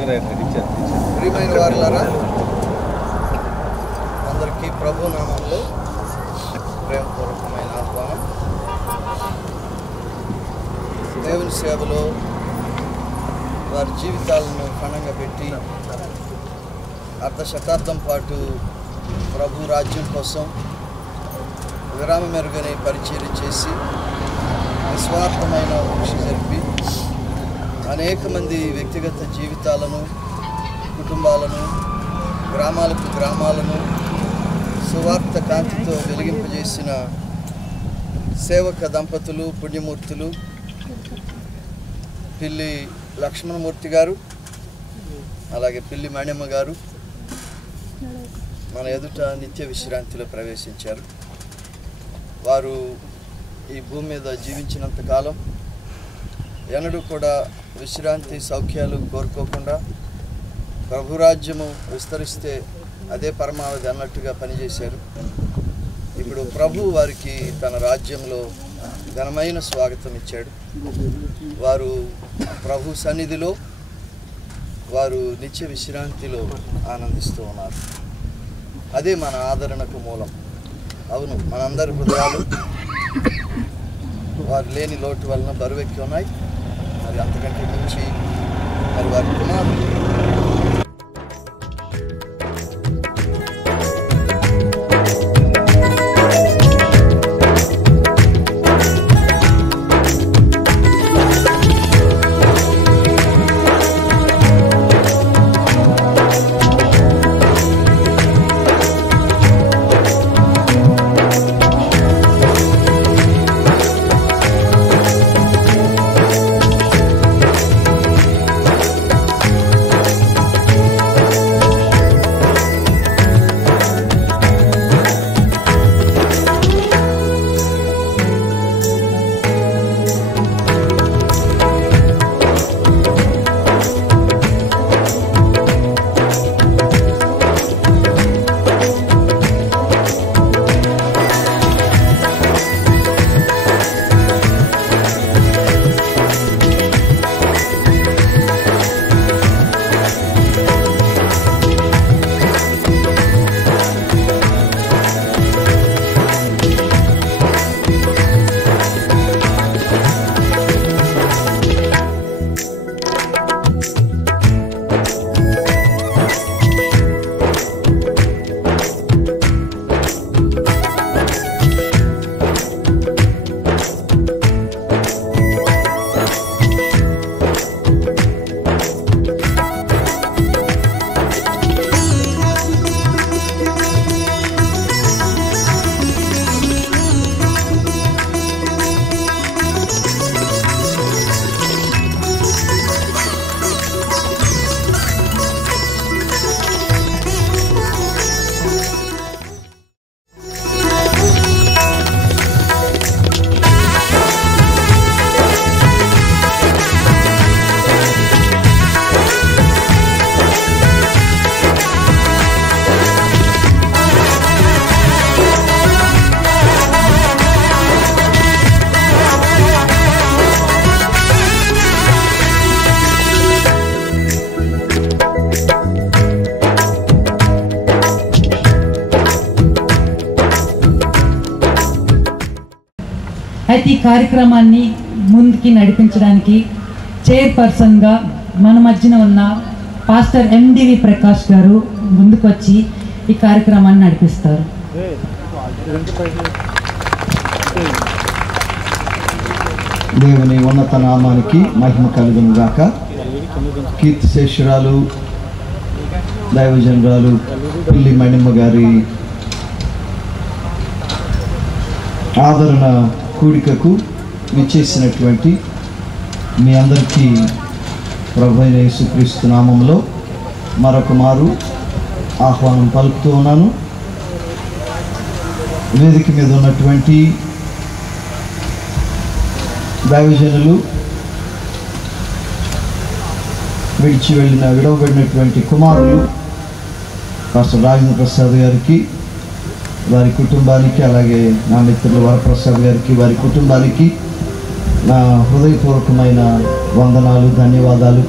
ప్రియమైన వారులారా, అందరికీ ప్రభు నామంలో ప్రేమపూర్వకమైన ఆహ్వానం. దేవుని సేవలో వారి జీవితాలను పణంగా పెట్టి అర్ధ శతాబ్దం పాటు ప్రభు రాజ్యం కోసం విరామ మెరుగని పరిచర్య చేసి నిస్వార్థమైన కృషి జరిపి అనేక మంది వ్యక్తిగత జీవితాలను, కుటుంబాలను, గ్రామాలను సువార్త కాంతితో వెలిగింపజేసిన సేవక దంపతులు, పుణ్యమూర్తులు పిల్లి లక్ష్మణమూర్తి గారు, అలాగే పిల్లి మణిమ్మ గారు మన ఎదుట నిత్య విశ్రాంతిలో ప్రవేశించారు. వారు ఈ భూమి మీద జీవించినంతకాలం ఎన్నడూ కూడా విశ్రాంతి సౌఖ్యాలు కోరుకోకుండా ప్రభురాజ్యము విస్తరిస్తే అదే పరమావధి అన్నట్టుగా పనిచేశారు. ఇప్పుడు ప్రభు వారికి తన రాజ్యంలో ఘనమైన స్వాగతం ఇచ్చాడు. వారు ప్రభు సన్నిధిలో వారు నిత్య విశ్రాంతిలో ఆనందిస్తూ ఉన్నారు. అదే మన ఆదరణకు మూలం. అవును, మనందరి హృదయాలు వారు లేని లోటు వలన బరువెక్కి ఉన్నాయి. మరి అంతకంటే మించి మరి వారి కుమారులు అయితే ఈ కార్యక్రమాన్ని ముందుకి నడిపించడానికి చైర్పర్సన్గా మన మధ్యన ఉన్న పాస్టర్ ఎండివి ప్రకాష్ గారు ముందుకు వచ్చి ఈ కార్యక్రమాన్ని నడిపిస్తారు. దేవుని ఉన్నత నామానికి మహిమ కలుగును గాక. కీర్తిశేషురాలు దైవజనురాలు పిల్లి మణిమ్మ గారి ఆదరణ కూడికకు విచ్చేసినటువంటి మీ అందరికీ ప్రభువైన యేసుక్రీస్తు నామములో మరొక మారు ఆహ్వానం పలుకుతూ ఉన్నాను. వేదిక మీద ఉన్నటువంటి దైవజనులు, విడవబడినటువంటి కుమారులు పాస్టర్ రాజేంద్ర ప్రసాద్ గారికి, వారి కుటుంబానికి, అలాగే నా మిత్రులు వరప్రసాద్ గారికి, వారి కుటుంబానికి నా హృదయపూర్వకమైన వందనాలు, ధన్యవాదాలు.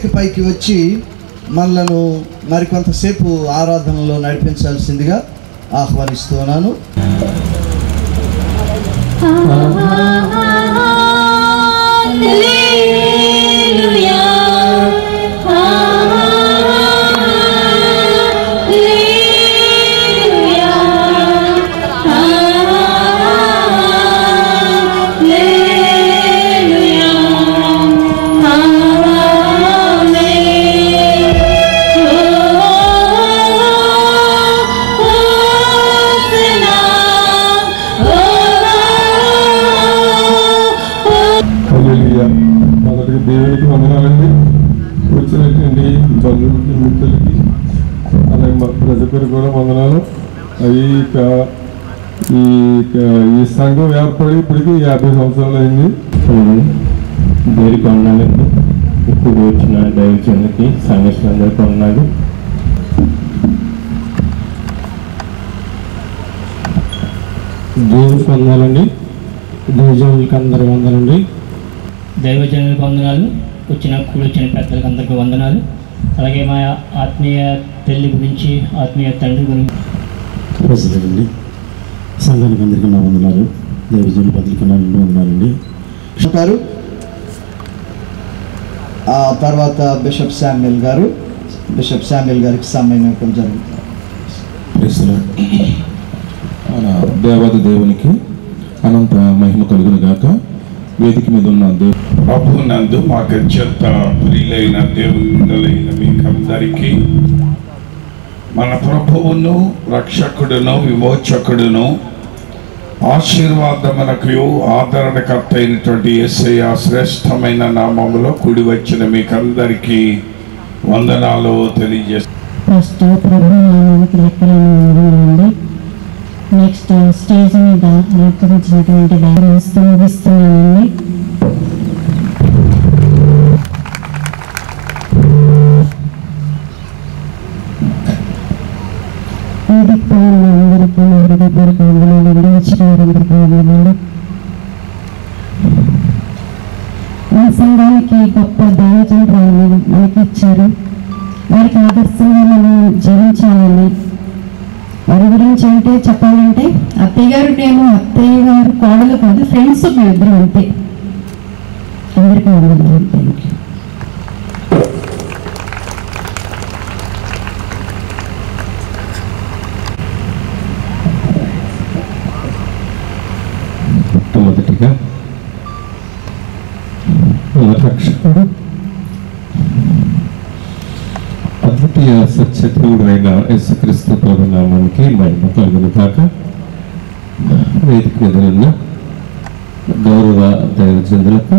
వేదిక పైకి వచ్చి మనలను మరికొంతసేపు ఆరాధనలో నడిపించాల్సిందిగా ఆహ్వానిస్తున్నాను. దేవునికి వందనాలండి. వచ్చినటువంటి బంధువులకి, మిత్రులకి, అలాగే మా ప్రజలకు కూడా వందనాలు. అవి ఈ సంఘం ఏర్పడి ఇప్పటికి 50 సంవత్సరాలు అయింది. దేవునికి వందనాలండి. ఇప్పుడు వచ్చిన దైవజనులకి, సంఘస్థులందరికీ వందనాలు. దేవునికి వందనాలండి. దైవజనులకి అందరికీ వందనండి. దైవజనులకు వందనాలు. వచ్చిన పెద్దలకు అందరికీ వందనాలు. అలాగే మా ఆత్మీయ తల్లి గురించి, ఆత్మీయ తండ్రి గురించి ప్రజలండి, సంఘానికి అందరికీ నా వందనాలు. దైవజనుల బదులకి నా వందనాలండి. గారు, ఆ తర్వాత బిషప్ శామ్యుల్ గారికి సమయం ఇవ్వడం జరుగుతుంది. మన దేవాది దేవునికి అనంత మహిమ కలుగును గాక. వేదిక మీద ఉన్న ప్రభు నందు మాకు అత్యంత ప్రియులైన దేవులైన మీకందరికీ మన ప్రభువును, రక్షకుడును, విమోచకుడును, ఆశీర్వాదమునకు ఆదరణకర్త అయినటువంటి యేసయ్య శ్రేష్టమైన నామములో కూడి వచ్చిన మీకందరికీ వందనాలు తెలియజేస్తాను. నెక్స్ట్ స్టేజ్ మీద అలంకరించినటువంటి బ్యానర్స్తో ముగిస్తున్నానండి. అందరికీ హృదయపూర్వక వందనాలండి. వచ్చిన వారందరికీ వందనాలు. మన సంఘానికి గొప్ప దైవజనులు మనకి ఇచ్చారు. వారికి ఆదర్శంగా మనం జీవించాలని. వారి గురించి అంటే చెప్పాలంటే అత్తయ్య గారు, నేను అత్తయ్య గారు కోడలు కాదు, ఫ్రెండ్స్ మేమిద్దరం అంతే. అందరికీ వందనాలు. Thank you. మొదటిగా రక్షకుడు, అద్వితీయ సత్యదేవుడు అయిన యేసుక్రీస్తు ప్రభు నామానికి మహిమ కలుగును గాక. వేదిక మీద ఉన్న గౌరవ దైవజనులకు,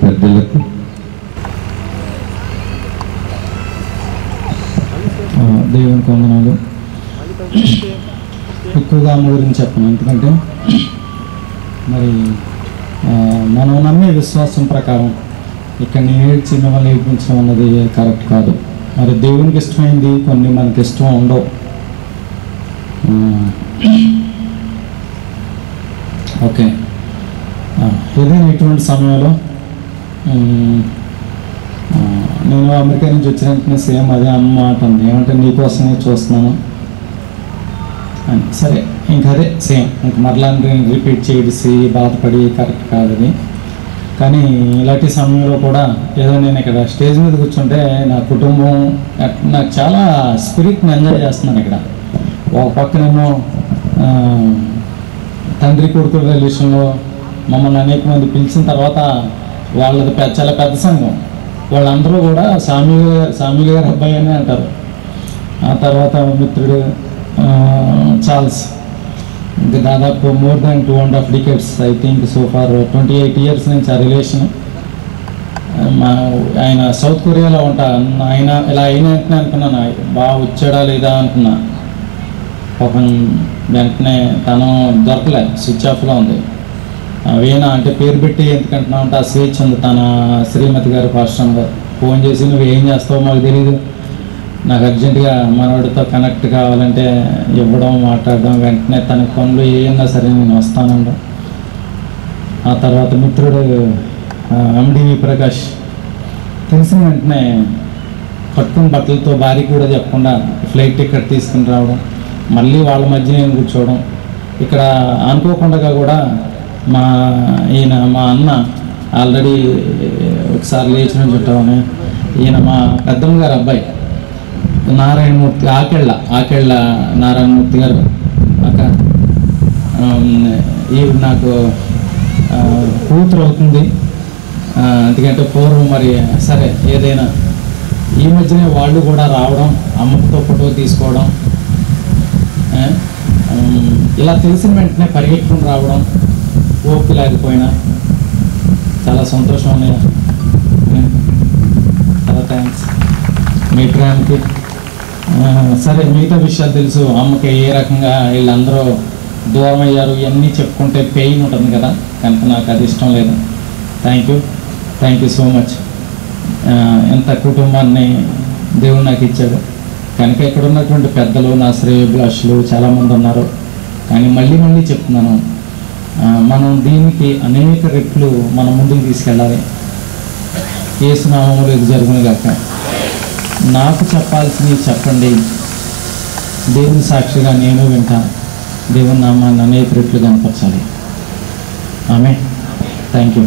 పెద్దలకు, దేవునికి వందనాలు. ఎక్కువగా అమ్మ గురించి చెప్పను, ఎందుకంటే మరి మనం నమ్మే విశ్వాసం ప్రకారం ఇక్కడ నేను ఏడ్చి మిమ్మల్ని ఏడ్పించడం అన్నది కరెక్ట్ కాదు. మరి దేవునికి ఇష్టమైంది కొన్ని మనకి ఇష్టం ఉండవు. ఓకే, ఏదైనా ఇటువంటి సమయంలో నేను అమెరికా నుంచి వచ్చిన వెంటనే సేమ్ అదే అమ్మ మాట ఉంది, ఏమంటే నీకోసమే చూస్తున్నాను అని. సరే, ఇంకా అదే సేమ్, ఇంక మరలా రిపీట్ చేసి బాధపడి కరెక్ట్ కాదని. కానీ ఇలాంటి సమయంలో కూడా ఏదో నేను ఇక్కడ స్టేజ్ మీద కూర్చుంటే నా కుటుంబం నాకు చాలా స్పిరిట్ని ఎంజాయ్ చేస్తున్నాను. ఇక్కడ ఒక పక్కనేమో తండ్రి కొడుకుల రిలేషన్లో మమ్మల్ని అనేక మంది పిలిచిన తర్వాత వాళ్ళది చాలా పెద్ద సంఘం. వాళ్ళందరూ కూడా సామ్యుల్ గారి అబ్బాయి అని అంటారు. ఆ తర్వాత మిత్రుడు చార్ల్స్, ఇంకా దాదాపు more than 2.5 decades, I think so far 28 years నుంచి ఆ రిలేషన్. ఆయన సౌత్ కొరియాలో ఆయన ఇలా అయిన వెంటనే అనుకున్నాను, బాగా వచ్చాడా లేదా అనుకున్నా. పాపం వెంటనే తను దొరకలే, స్విచ్ ఆఫ్లో ఉంది. వీణ అంటే పేరు పెట్టి ఎందుకంటున్నావు అంటే ఆ స్వేచ్ఛ ఉంది. తన శ్రీమతి గారు పాస్టర్ గారు ఫోన్ చేసి నువ్వు ఏం చేస్తావో మాకు తెలీదు, నాకు అర్జెంటుగా మనవాడితో కనెక్ట్ కావాలంటే ఇవ్వడం, మాట్లాడడం, వెంటనే తన పనులు ఏమన్నా సరే నేను వస్తానండి. ఆ తర్వాత మిత్రుడు ఎండివి ప్రకాష్, తెలిసిన వెంటనే కట్టుకుని బట్టలతో భార్యకి కూడా చెప్పకుండా ఫ్లైట్ టికెట్ తీసుకుని రావడం, మళ్ళీ వాళ్ళ మధ్య నేను కూర్చోవడం. ఇక్కడ అనుకోకుండా కూడా మా అన్న ఆల్రెడీ ఒకసారి లేచిన చుట్టామని, ఈయన మా పెద్దమ్మ గారు అబ్బాయి నారాయణమూర్తి, ఆకెళ్ళ నారాయణమూర్తి గారు అక్క, ఈ నాకు కూతురు అవుతుంది. ఎందుకంటే పూర్వం మరి సరే ఏదైనా ఈ మధ్యనే వాళ్ళు కూడా రావడం, అమ్మతో ఫోటో తీసుకోవడం, ఇలా తెలిసిన వెంటనే పరిగెట్టుకుని రావడం, ఓపిక లేకపోయినా చాలా సంతోషం అన్నయ్య. చాలా థ్యాంక్స్ మీ ప్రేమకి. సరే మిగతా విషయాలు తెలుసు, అమ్మకి ఏ రకంగా వీళ్ళందరూ దూరం అయ్యారు ఇవన్నీ చెప్పుకుంటే పెయిన్ ఉంటుంది కదా, కనుక నాకు అది ఇష్టం లేదు. Thank you so much. ఎంత కుటుంబాన్ని దేవుడు నాకు ఇచ్చాడు. కనుక ఇక్కడ ఉన్నటువంటి పెద్దలు, నా శ్రేయోభిలాషులు చాలామంది ఉన్నారు. కానీ మళ్ళీ చెప్తున్నాను, మనం దీనికి అనేక రెట్లు మనం ముందుకు తీసుకెళ్ళాలి. యేసు నామములో ఇది జరుగును గాక. నాకు చెప్పాల్సినవి చెప్పండి, దేవుని సాక్షిగా నేను వింటాను. దేవుని నామాన్ని అనేక రెట్లు కనపరచాలి. Amen. Thank you.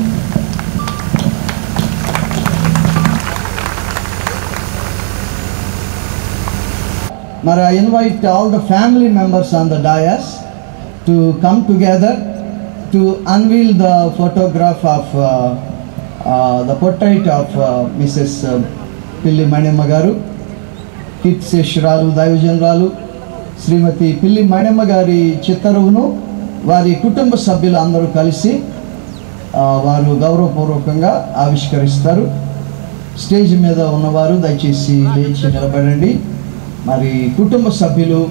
Mara, I invite all the family members on the dais to come together to unveil the photograph of the portrait of Mrs. Pilli Mainamma Garu, Kitseshralu Daivajanralu, Srimati Pilli Mainamma Gari Chittaruvunu వారి కుటుంబ సభ్యులు అందరూ కలిసి వారు గౌరవపూర్వకంగా ఆవిష్కరిస్తారు. Stage మీద ఉన్నవారు దయచేసి లేచి నిలబడండి. మరి కుటుంబ సభ్యులు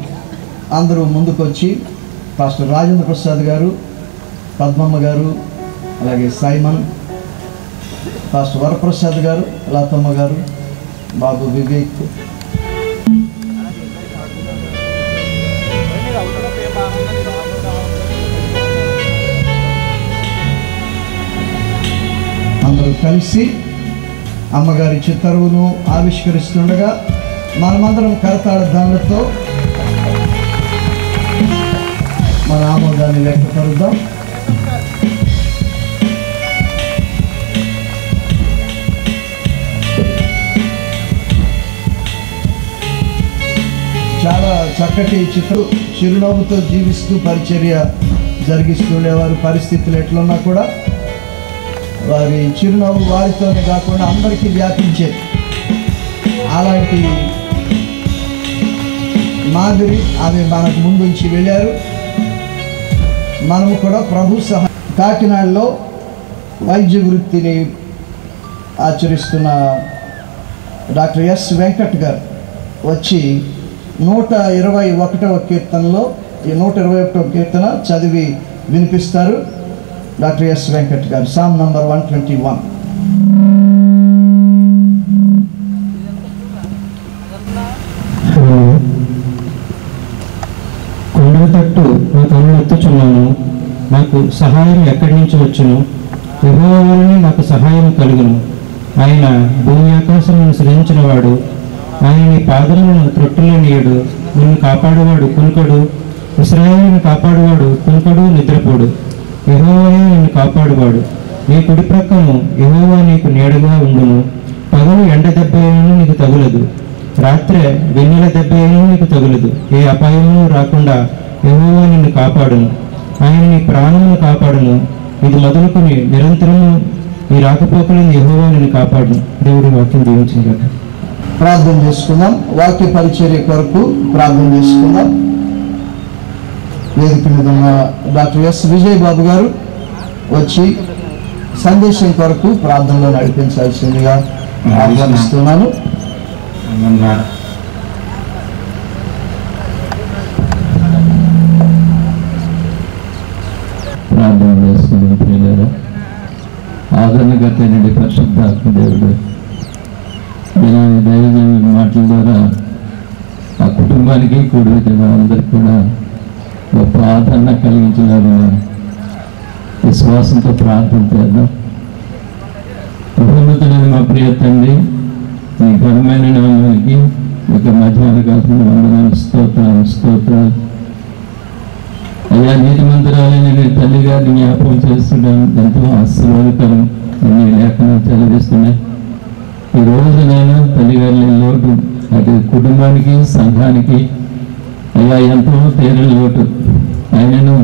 అందరూ ముందుకొచ్చి పాస్టర్ రాజేంద్ర ప్రసాద్ గారు, పద్మమ్మ గారు, అలాగే సైమన్, పాస్టర్ వరప్రసాద్ గారు, లతమ్మ గారు, బాబు వివేక్, అందరూ కలిసి అమ్మగారి చిత్తరువును ఆవిష్కరిస్తుండగా మనమందరం కరతాళ ధ్వనులతో మన ఆమోదాన్ని వ్యక్తపరుద్దాం. చాలా చక్కటి చిరునవ్వుతో జీవిస్తూ పరిచర్య జరిగిస్తుండేవారు. పరిస్థితులు ఎట్లున్నా కూడా వారి చిరునవ్వు వారితోనే కాకుండా అందరికీ వ్యాపించేది. అలాంటి మాదిరి ఆమె మనకు ముందుంచి వెళ్ళారు. మనము కూడా ప్రభు కాకినాడలో వైద్య వృత్తిని ఆచరిస్తున్న డాక్టర్ ఎస్ వెంకట్ గారు వచ్చి 121వ కీర్తనలో ఈ 121వ కీర్తన చదివి వినిపిస్తారు. డాక్టర్ ఎస్ వెంకట్ గారు, సామ్ నంబర్ 121. కొండల తట్టు నా కన్ను ఎత్తుచున్నాను, నాకు సహాయం ఎక్కడి నుంచి వచ్చును? యెహోవా వలనే నాకు సహాయం కలుగును. ఆయన భూమి ఆకాశములను సృజించిన వాడు, ఆయన నీ పాదములను త్రొట్టులనీయుడు. నిన్ను కాపాడువాడు కునుకడు, ఇశ్రాయేలును కాపాడువాడు కునుకడు నిద్రపోడు. యెహోవాయే నిన్ను కాపాడువాడు. నీ కుడి ప్రక్కను యెహోవా నీకు నీడగా ఉండును. పగలు ఎండ దెబ్బ అయినను నీకు తగులదు, రాత్రే వెన్నెల దెబ్బ అయినను నీకు తగులదు. ఏ అపాయము రాకుండా యెహోవా నిన్ను కాపాడును. ఆయన నీ ప్రాణమును కాపాడును. ఇది మొదలుకొని నిరంతరము నీ రాకపోకలను యెహోవా నిన్ను కాపాడును. దేవుడి వాక్యం దీవించిన కదా. ప్రార్థన చేసుకుందాం. వాక్య పరిచర్య కొరకు ప్రార్థన చేసుకుందాం. వేదిక మీద ఉన్న డాక్టర్ ఎస్ విజయ్ బాబు గారు వచ్చి సందేశం కొరకు ప్రార్థనలో నడిపించాల్సిందిగా ఆహ్వానిస్తున్నాను. ప్రార్థన చేసుకుని ప్రియులారా, ఆదరణకర్తైన పరిశుద్ధాత్మ దేవుడు ఇలాంటి దైవజనుల మాటల ద్వారా ఆ కుటుంబానికి కూడి అందరికీ కూడా గొప్ప ఆదరణ కలిగించినారు. విశ్వాసంతో ప్రార్థన చేద్దాం. ఉన్నతుడైన మా ప్రియ తండ్రి, నీ ఘనమైన నామానికి ఒక మధ్యాహ్న కాలం వందనాలు, స్తోత్రాలు. అయ్యా, నీతి మందిరాలైన నీ తల్లి గారిని జ్ఞాపకం చేస్తుండడం ఎంతో ఆశీర్వాదకరం అని లేఖనం చదివిస్తున్నాయి. ఈ రోజునైనా తల్లిగారి లోటు అటు కుటుంబానికి, సంఘానికి అయ్యా ఎంతో తీరని లోటు. ఆయనను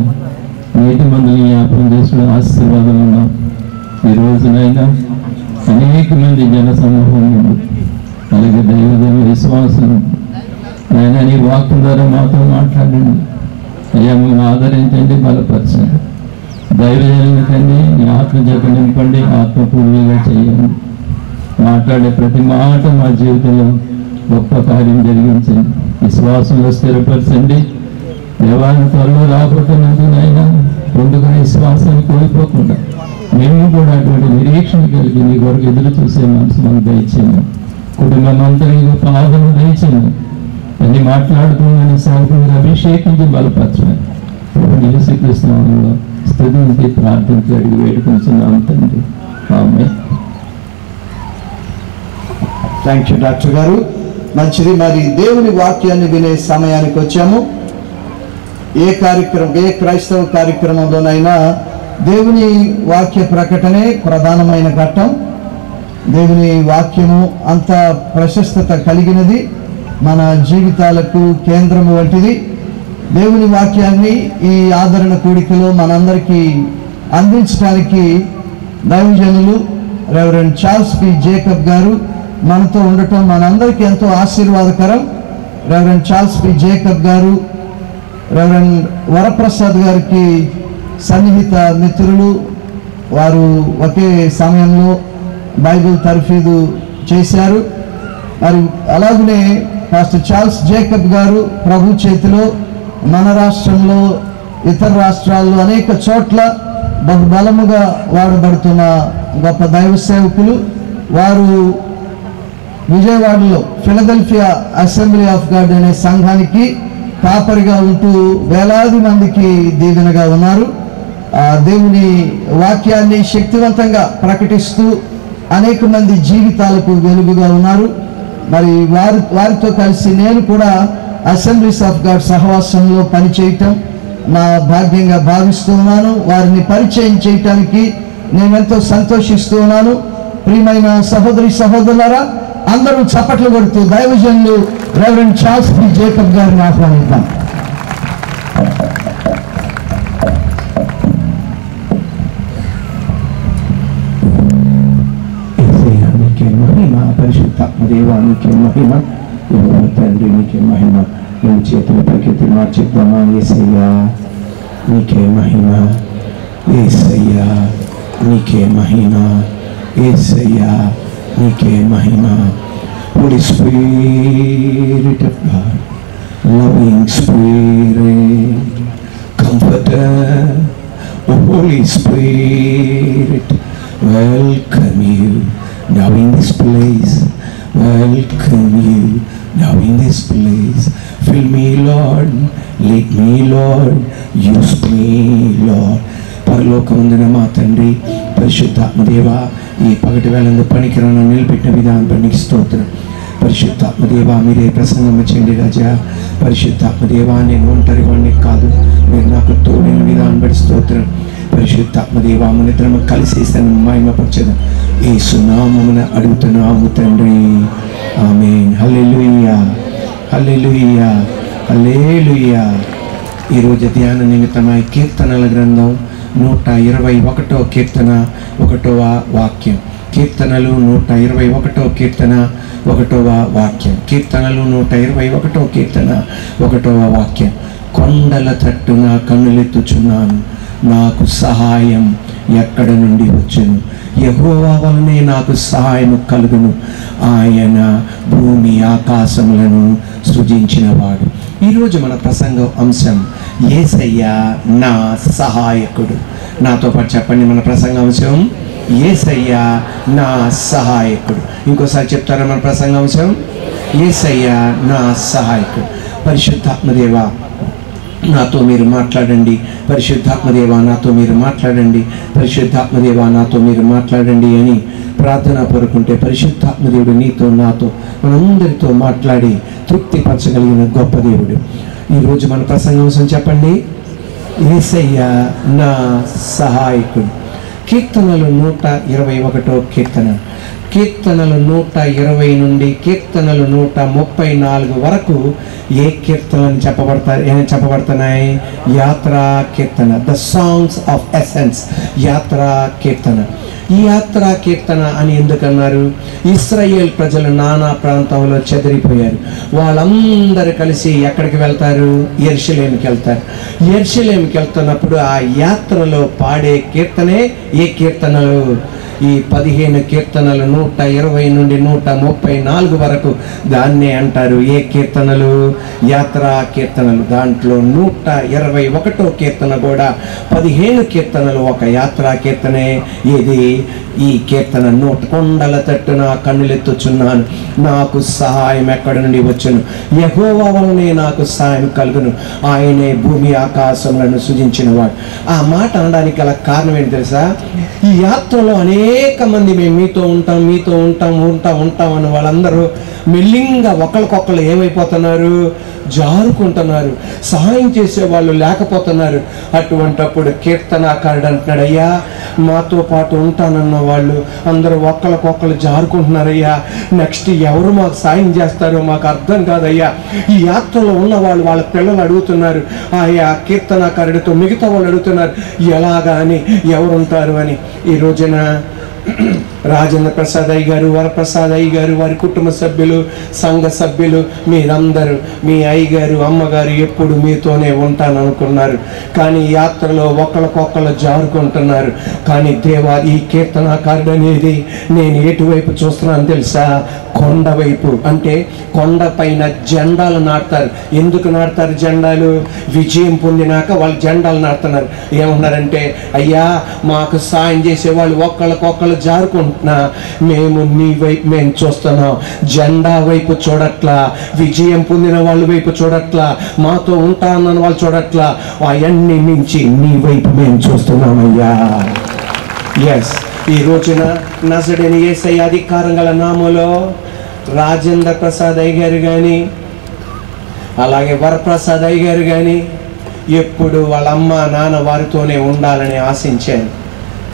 నీతి మందుని జ్ఞాపకం చేసుకునే ఆశీర్వాదం ఉన్నాం. ఈ రోజునైనా అనేక మంది జన సమూహం అలాగే దైవజన విశ్వాసం ఆయన నీ వాక్యం ద్వారా మాతో మాట్లాడండి. అయ్యా, మేము ఆదరించండి, బలపరచండి. దైవజనులకండి నీ ఆత్మ చేత నింపండి, ఆత్మపూర్ణంగా చేయండి. మాట్లాడే ప్రతి మాట మా జీవితంలో గొప్ప కార్యం జరిగించండి. విశ్వాసంలో స్థిరపరచండి. దేవాన్ని త్వరలో రాబోతున్నదైనా ముందుగా విశ్వాసాన్ని కోల్పోకుండా మేము కూడా అటువంటి నిరీక్షణ కలిగి నీ కొరకు ఎదురు చూసే మనసు మనకు దయచేయండి. కుటుంబం అంతా నీ గొప్ప ఆదరణ దయచేయండి. అన్ని మాట్లాడుతుందని సాగుతుంది అభిషేకించి బలపరచండి. యేసుక్రీస్తునామములో స్తుతించి ప్రార్థించి అడిగి వేడుకొంచున్నాం తండ్రి. ఆమేన్. థ్యాంక్ యూ డాక్టర్ గారు. మంచిది. మరి దేవుని వాక్యాన్ని వినే సమయానికి వచ్చాము. ఏ క్రైస్తవ కార్యక్రమంలోనైనా దేవుని వాక్య ప్రకటనే ప్రధానమైన ఘట్టం. దేవుని వాక్యము అంత ప్రశస్తత కలిగినది, మన జీవితాలకు కేంద్రము వంటిది. దేవుని వాక్యాన్ని ఈ ఆదరణ కూడికలో మనందరికీ అందించడానికి దైవజనులు రెవరెండ్ చార్ల్స్ పి జేకబ్ గారు మనతో ఉండటం మనందరికీ ఎంతో ఆశీర్వాదకరం. రెవరెండ్ చార్ల్స్ పి జేకబ్ గారు రెవరెండ్ వరప్రసాద్ గారికి సన్నిహిత మిత్రులు. వారు ఒకే సమయంలో బైబిల్ తర్ఫీదు చేశారు. మరి అలాగనే పాస్టర్ చార్ల్స్ జేకబ్ గారు ప్రభు చేతిలో మన రాష్ట్రంలో, ఇతర రాష్ట్రాల్లో అనేక చోట్ల బహుబలముగా వాడబడుతున్న గొప్ప దైవ సేవకులు. వారు విజయవాడలో ఫిలదెల్ఫియా అసెంబ్లీ ఆఫ్ గాడ్ అనే సంఘానికి కాపరిగా ఉంటూ వేలాది మందికి దీవెనగా ఉన్నారు. దేవుని వాక్యాన్ని శక్తివంతంగా ప్రకటిస్తూ అనేక మంది జీవితాలకు వెలుగుగా ఉన్నారు. మరి వారితో కలిసి నేను కూడా అసెంబ్లీస్ ఆఫ్ గాడ్ సహవాసంలో పనిచేయటం నా భాగ్యంగా భావిస్తూ ఉన్నాను. వారిని పరిచయం చేయటానికి నేనెంతో సంతోషిస్తూ ఉన్నాను. ప్రియమైన సహోదరి సహోదరులారా, అందరూ చప్పట్లు కొడుతూ దైవజనులు రెవరెండ్ చార్ల్స్ పి జేకబ్ గారిని ఆహ్వానిద్దాం. మహిమ, పరిశుద్ధాత్మ దేవానికి మహిమ, తండ్రి నీకే మహిమ. నేను చేతుల పైకెత్తి మార్చిద్దామా? యేసయ్యా నీకే మహిమ, యేసయ్యా నీకే మహిమ, యేసయ్యా నీకే మహిమ. Holy Spirit of God, loving Spirit, Comforter, oh Holy Spirit, welcome you now in this place. Welcome you now in this place. Fill me, Lord. Lead me, Lord. Use me, Lord. పరలోకమందున మా తండ్రి, పరిశుద్ధాత్మ దేవా, ఈ పగటి వేళందు పనికిరాను నిలబెట్టిన విధానం నీకు స్తోత్రం. పరిశుద్ధాత్మ దేవా, మీరే ప్రసంగం చేయండి రాజా. పరిశుద్ధాత్మ దేవా, నేను ఒంటరి వాడిని కాదు, మీరు నాకు తోడిన విధానం బట్టి స్తోత్రం. పరిశుద్ధాత్మ దేవా, మన ఇద్దరము కలిసి మహిమపరచడం యేసు నామమున అడుగుతున్నాము తండ్రి. ఆమేన్. హల్లెలూయా, హల్లెలూయా, హల్లెలూయా. ఈరోజు ధ్యాన నిమిత్తమై కీర్తనల గ్రంథం 121వ కీర్తన 1వ వాక్యం. కీర్తనలు 121వ కీర్తన 1వ వాక్యం. కీర్తనలు 121వ కీర్తన 1వ వాక్యం. కొండల తట్టున కన్నులెత్తుచున్నాను, నాకు సహాయం ఎక్కడ నుండి వచ్చును? యెహోవా వలనే నాకు సహాయం కలుగును. ఆయన భూమి ఆకాశములను సృజించినవాడు. ఈరోజు మన ప్రసంగం అంశం యేసయ్యా నా సహాయకుడు. నాతో పాటు చెప్పండి, మన ప్రసంగ అంశం యేసయ్యా నా సహాయకుడు. ఇంకోసారి చెప్తారా? మన ప్రసంగ అంశం యేసయ్యా నా సహాయకుడు. పరిశుద్ధాత్మదేవా నాతో మీరు మాట్లాడండి, పరిశుద్ధాత్మదేవా నాతో మీరు మాట్లాడండి, పరిశుద్ధాత్మదేవా నాతో మీరు మాట్లాడండి అని ప్రార్థన పరుకుంటే పరిశుద్ధాత్మదేవుడు నీతో నాతో మనందరితో మాట్లాడి తృప్తిపరచగలిగిన గొప్ప దేవుడు. ఈరోజు మన ప్రసంగాంశం చెప్పండి. యేసయ్య నా సహాయకుడు. కీర్తనలు 121 కీర్తన, కీర్తనలు 120 నుండి కీర్తనలు 134 వరకు ఏ కీర్తనలు చెప్పబడుతున్నాయి? యాత్రా కీర్తన, ద సాంగ్స్ ఆఫ్ ఎసెన్స్, యాత్రా కీర్తన. ఈ యాత్రా కీర్తన అని ఎందుకన్నారు? ఇశ్రాయేల్ ప్రజలు నానా ప్రాంతంలో చెదిరిపోయారు. వాళ్ళందరూ కలిసి ఎక్కడికి వెళ్తారు? యెరూషలేముకి వెళ్తారు. యెరూషలేముకి వెళ్తున్నప్పుడు ఆ యాత్రలో పాడే కీర్తనే ఏ కీర్తనలు? ఈ 15 కీర్తనలు 120 నుండి 134 వరకు దాన్నే అంటారు ఏ కీర్తనలు? యాత్రా కీర్తనలు. దాంట్లో 121 కీర్తన కూడా 15 కీర్తనలు ఒక యాత్రా కీర్తనే. ఇది ఈ కీర్తన కొండల తట్టున కన్నులెత్తుచున్నాను, నాకు సహాయం ఎక్కడి నుండి వచ్చును? యెహోవా వలనే నాకు సహాయం కలుగును, ఆయనే భూమి ఆకాశములను సృజించినవాడు. ఆ మాట అనడానికి గల కారణం ఏంటి తెలుసా? ఈ యాత్రలో అనేక మంది మేము మీతో ఉంటాం అని వాళ్ళందరూ మెల్లింగా ఒకరికొకరు ఏమైపోతున్నారు? జారుకుంటున్నారు, సహాయం చేసే వాళ్ళు లేకపోతున్నారు. అటువంటప్పుడు కీర్తనాకారుడు అంటున్నాడు, అయ్యా మాతో పాటు ఉంటానన్న వాళ్ళు అందరూ ఒకరికొకరు జారుకుంటున్నారయ్యా, నెక్స్ట్ ఎవరు మాకు సాయం చేస్తారో మాకు అర్థం కాదయ్యా. ఈ యాత్రలో ఉన్న వాళ్ళు వాళ్ళ పిల్లలు అడుగుతున్నారు, ఆయా కీర్తనాకారుడితో మిగతా వాళ్ళు అడుగుతున్నారు ఎలాగా అని, ఎవరుంటారు అని. ఈ రోజున రాజేంద్ర ప్రసాద్ అయ్య గారు, వరప్రసాద్ అయ్య గారు, వారి కుటుంబ సభ్యులు, సంఘ సభ్యులు, మీరందరూ మీ అయ్యగారు అమ్మగారు ఎప్పుడు మీతోనే ఉంటాననుకున్నారు. కానీ యాత్రలో ఒకరికొకరు జారుకుంటున్నారు. కానీ దేవా, ఈ కీర్తనాకారుడు అనేది నేను ఎటువైపు చూస్తున్నాను తెలుసా? కొండ వైపు. అంటే కొండ పైన జెండాలు నాటుతారు. ఎందుకు నాటుతారు జెండాలు? విజయం పొందినాక వాళ్ళు జెండాలు నాటుతున్నారు. ఏమన్నారంటే, అయ్యా మాకు సాయం చేసేవాళ్ళు ఒకళ్ళకొకళ్ళు జారుకుంటున్నా, మేము నీ వైపు మేము చూస్తున్నాం, జెండా వైపు చూడట్లా, విజయం పొందిన వాళ్ళ వైపు చూడట్లా, మాతో ఉంటానన్న వాళ్ళు చూడట్లా, అవన్నీ మించి నీ వైపు మేము చూస్తున్నామయ్యా. ఎస్, ఈ రోజున నజరేయుడైన యేసయ్య అధికారం గల నామములో రాజేంద్ర ప్రసాద్ అయ్య గారు కానీ అలాగే వరప్రసాద్ అయ్య గారు కానీ ఎప్పుడు వాళ్ళ అమ్మ నాన్న వారితోనే ఉండాలని ఆశించారు.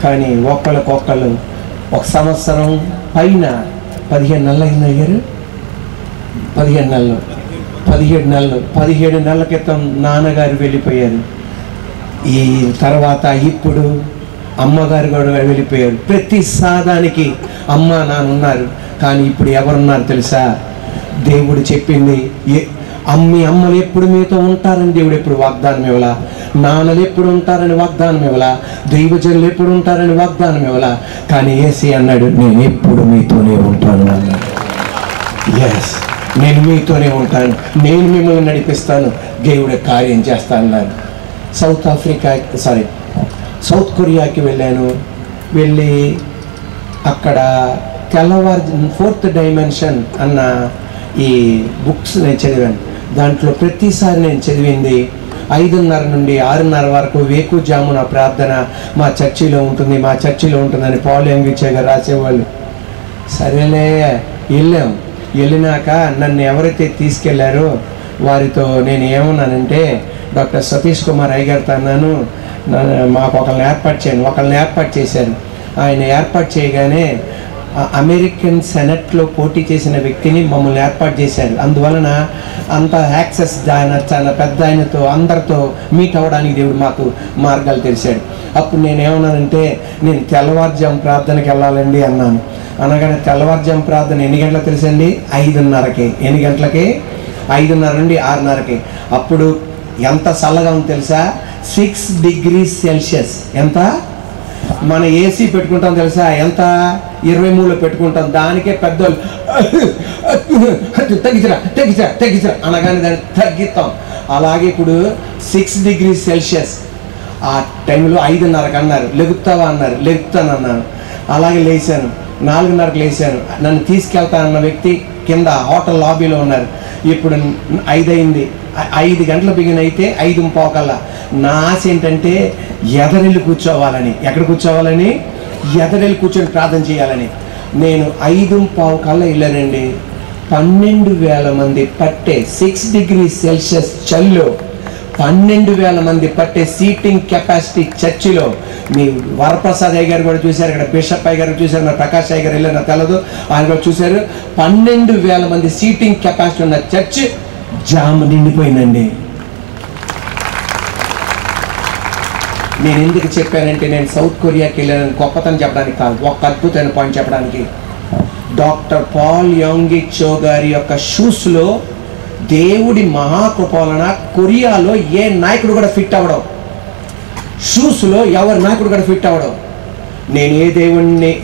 కానీ ఒకళ్ళకొకళ్ళు 1 సంవత్సరం పైన 15 నెలలు అయింది అయ్యారు, 17 నెలల క్రితం నాన్నగారు వెళ్ళిపోయారు. ఈ తర్వాత ఇప్పుడు అమ్మగారు కూడా వెళ్ళిపోయారు. ప్రతి సాదానికి అమ్మ నాన్న ఉన్నారు. కానీ ఇప్పుడు ఎవరున్నారు తెలుసా? దేవుడు చెప్పింది, అమ్మలు ఎప్పుడు మీతో ఉంటారని దేవుడు ఎప్పుడు వాగ్దానం ఇవ్వలా, నాన్నలు ఎప్పుడు ఉంటారని వాగ్దానం ఇవ్వలా, దైవజనులు ఎప్పుడు ఉంటారని వాగ్దానం ఇవ్వలా. కానీ యేసే అన్నాడు, నేను ఎప్పుడు మీతోనే ఉంటాను అన్నాడు. ఎస్, నేను మీతోనే ఉంటాను, నేను మిమ్మల్ని నడిపిస్తాను, దేవుడు కార్యం చేస్తాను అన్నాడు. సౌత్ కొరియాకి వెళ్ళాను. వెళ్ళి అక్కడ ఫోర్త్ డైమెన్షన్ అన్న ఈ బుక్స్ నేను చదివాను. దాంట్లో ప్రతిసారి నేను చదివింది 5:30 నుండి 6:30 వరకు వేకుజామున ప్రార్థన మా చర్చిలో ఉంటుందని పాల్ యంగిచే గారు రాసేవాళ్ళు. సరేలే వెళ్ళినాక నన్ను ఎవరైతే తీసుకెళ్లారో వారితో నేను ఏమన్నానంటే, డాక్టర్ సతీష్ కుమార్ అయ్య గారితో అన్నాను, మాకు ఒకళ్ళని ఏర్పాటు చేశారు. ఆయన ఏర్పాటు చేయగానే అమెరికన్ సెనెట్లో పోటీ చేసిన వ్యక్తిని మమ్మల్ని ఏర్పాటు చేశారు. అందువలన అంత యాక్సెస్ చాలా పెద్ద ఆయనతో అందరితో మీట్ అవ్వడానికి దేవుడు మాకు మార్గాలు తెరిచాడు. అప్పుడు నేను తెల్లవారుజాము ప్రార్థనకి వెళ్ళాలండి అన్నాను. అనగానే తెల్లవారుజాము ప్రార్థన ఎన్ని గంటలకు తెలుసండి? 5:30కి. ఎన్ని గంటలకి? 5:30 నుండి 6:30కి. అప్పుడు ఎంత చల్లగా ఉంది తెలుసా? 6 degrees Celsius. ఎంత? మన ఏసీ పెట్టుకుంటాం తెలుసా? ఎంత? 23లో పెట్టుకుంటాం. దానికే పెద్దోళ్ళు తగ్గించరా అనగానే దాన్ని తగ్గిస్తాం. అలాగే ఇప్పుడు 6 degrees Celsius. ఆ టైంలో 5:30కి అన్నారు, లెగుతావా అన్నారు, లెగుతానన్నాను. అలాగే లేచాను. 4:30కి లేచాను. నన్ను తీసుకెళ్తానన్న వ్యక్తి కింద హోటల్ లాబీలో ఉన్నారు. ఇప్పుడు 5 అయింది. 5 గంటల బిగిన్ అయితే 5:15 నా ఆశ ఏంటంటే ఎదరెళ్ళి కూర్చోవాలని. ఎక్కడ కూర్చోవాలని? ఎదరెళ్ళి కూర్చొని ప్రార్థన చేయాలని. నేను 5:15 కల్లా వెళ్ళానండి. 12,000 మంది పట్టే 6 డిగ్రీ సెల్సియస్ చల్లో 12,000 మంది పట్టే సీటింగ్ కెపాసిటీ చర్చిలో మీ వరప్రసాద్ అయ్య గారు కూడా చూశారు, ఇక్కడ బిషప్ అయ్య గారు చూశారు, నా ప్రకాష్ అయ్య గారు వెళ్ళారు, నాకు తెలదు, ఆయన కూడా చూశారు. 12,000 మంది సీటింగ్ కెపాసిటీ ఉన్న చర్చ్ జామ్ నిండిపోయిందండి. నేను ఎందుకు చెప్పానంటే, నేను సౌత్ కొరియాకి వెళ్ళానని గొప్పతనం చెప్పడానికి కాదు, ఒక అద్భుతమైన పాయింట్ చెప్పడానికి. డాక్టర్ పాల్ యాంగి చో గారి యొక్క షూస్లో దేవుడి మహాకృప వలన కొరియాలో ఏ నాయకుడు కూడా ఫిట్ అవ్వడం, షూస్లో ఎవరి నాయకుడు కూడా ఫిట్ అవ్వడం. నేను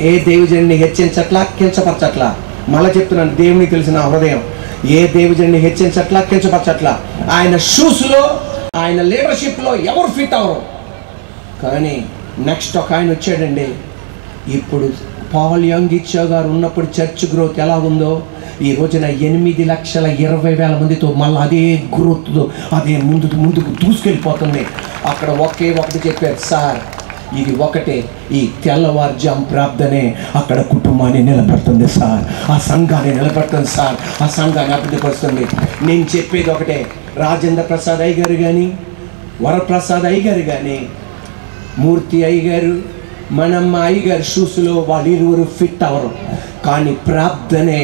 ఏ దేవుడిని హెచ్చించట్లా, కించపరచట్లా. మళ్ళీ చెప్తున్నాను, దేవునికి తెలిసిన హృదయం. ఏ దేవుడిని హెచ్చించట్లా, కించపరచట్లా. ఆయన షూస్లో, ఆయన లీడర్షిప్లో ఎవరు ఫిట్ అవ్వరు. కానీ నెక్స్ట్ ఒక ఆయన వచ్చాడండి. ఇప్పుడు పాల్ యాంగి చో గారు ఉన్నప్పుడు చర్చ్ గ్రోత్ ఎలా ఉందో, ఈ రోజున 8,20,000 మందితో మళ్ళీ అదే గ్రోత్తో అదే ముందుకు దూసుకెళ్ళిపోతుంది. అక్కడ ఒకటి చెప్పారు, సార్ ఇది ఒకటే, ఈ తెల్లవారుజాము ప్రార్థనే అక్కడ కుటుంబాన్ని నిలబడుతుంది సార్, ఆ సంఘాన్ని నిలబడుతుంది సార్, ఆ సంఘాన్ని అభివృద్ధిపరుస్తుంది. నేను చెప్పేది ఒకటే, రాజేంద్ర ప్రసాద్ అయ్య గారు కానీ, వరప్రసాద్ అయ్య గారు కానీ, మూర్తి అయ్య గారు, మనమ్మ అయ్య గారు షూస్లో వాళ్ళిరువురు ఫిట్ అవ్వరు. కానీ ప్రార్థనే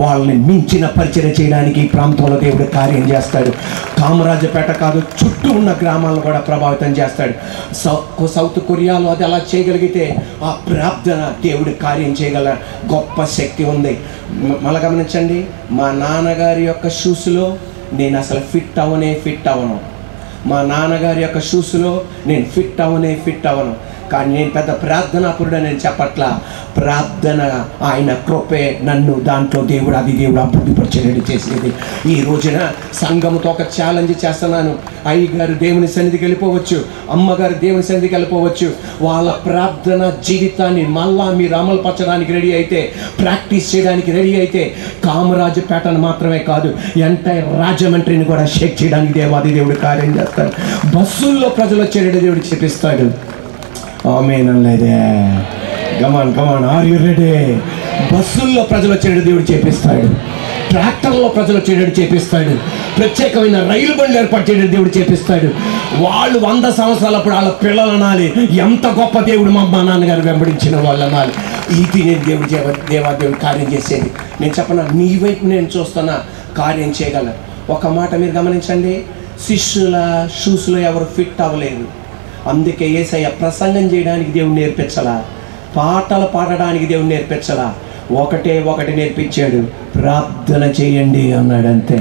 వాళ్ళని మించిన పరిచయం చేయడానికి ఈ ప్రాంతంలో దేవుడు కార్యం చేస్తాడు. కామరాజపేట కాదు, చుట్టూ ఉన్న గ్రామాలను కూడా ప్రభావితం చేస్తాడు. సౌత్ కొరియాలో అది అలా చేయగలిగితే ఆ ప్రార్థన దేవుడు కార్యం చేయగల గొప్ప శక్తి ఉంది. మళ్ళీ గమనించండి, మా నాన్నగారి యొక్క షూస్లో నేను అసలు ఫిట్ అవ్వను. మా నాన్నగారి యొక్క షూస్లో నేను ఫిట్ అవ్వను. కానీ నేను పెద్ద ప్రార్థనాపరుడు నేను చెప్పట్లా. ప్రార్థన ఆయన కృపే నన్ను దాంట్లో దేవుడు అభివృద్ధిపరిచేది చేసేది. ఈ రోజున సంఘంతో ఒక ఛాలెంజ్ చేస్తున్నాను. అయ్యగారు దేవుని సన్నిధికి వెళ్ళిపోవచ్చు, అమ్మగారు దేవుని సన్నిధికి వెళ్ళిపోవచ్చు. వాళ్ళ ప్రార్థన జీవితాన్ని మళ్ళా మీరు అమలుపరచడానికి రెడీ అయితే, ప్రాక్టీస్ చేయడానికి రెడీ అయితే, కామరాజపేటను మాత్రమే కాదు, ఎంటైర్ రాజమండ్రిని కూడా షేక్ చేయడానికి దేవుడు కార్యం చేస్తాడు. బస్సుల్లో ప్రజలు వచ్చేటట్టు దేవుడు చెప్పిస్తాడు. ఆమేన్ అనలేదే, కమాన్ ఆర్ యు రెడీ? బస్సుల్లో ప్రజలు వచ్చేటట్టు దేవుడు చేపిస్తాడు, ట్రాక్టర్లో ప్రజలు వచ్చేటట్టు చేపిస్తాడు, ప్రత్యేకమైన రైలు బండ్లు ఏర్పాటు చేయడం దేవుడు చేపిస్తాడు. వాళ్ళు 100 సంవత్సరాలప్పుడు వాళ్ళ పిల్లలు అనాలి, ఎంత గొప్ప దేవుడు మా నాన్నగారు వెంబడించిన వాళ్ళు అనాలి. ఇది నేను దేవుడు కార్యం చేసేది. నేను చెప్పనా, నీ వైపు నేను చూస్తున్నా, కార్యం చేయగల. ఒక మాట మీరు గమనించండి, శిష్యుల షూస్లో ఎవరు ఫిట్ అవ్వలేదు. అందుకే యేసయ్య ప్రసంగం చేయడానికి దేవుడు నేర్పించలా, పాటలు పాడడానికి దేవుడు నేర్పించలా. ఒకటి నేర్పించాడు, ప్రార్థన చేయండి అన్నాడు. అంతే.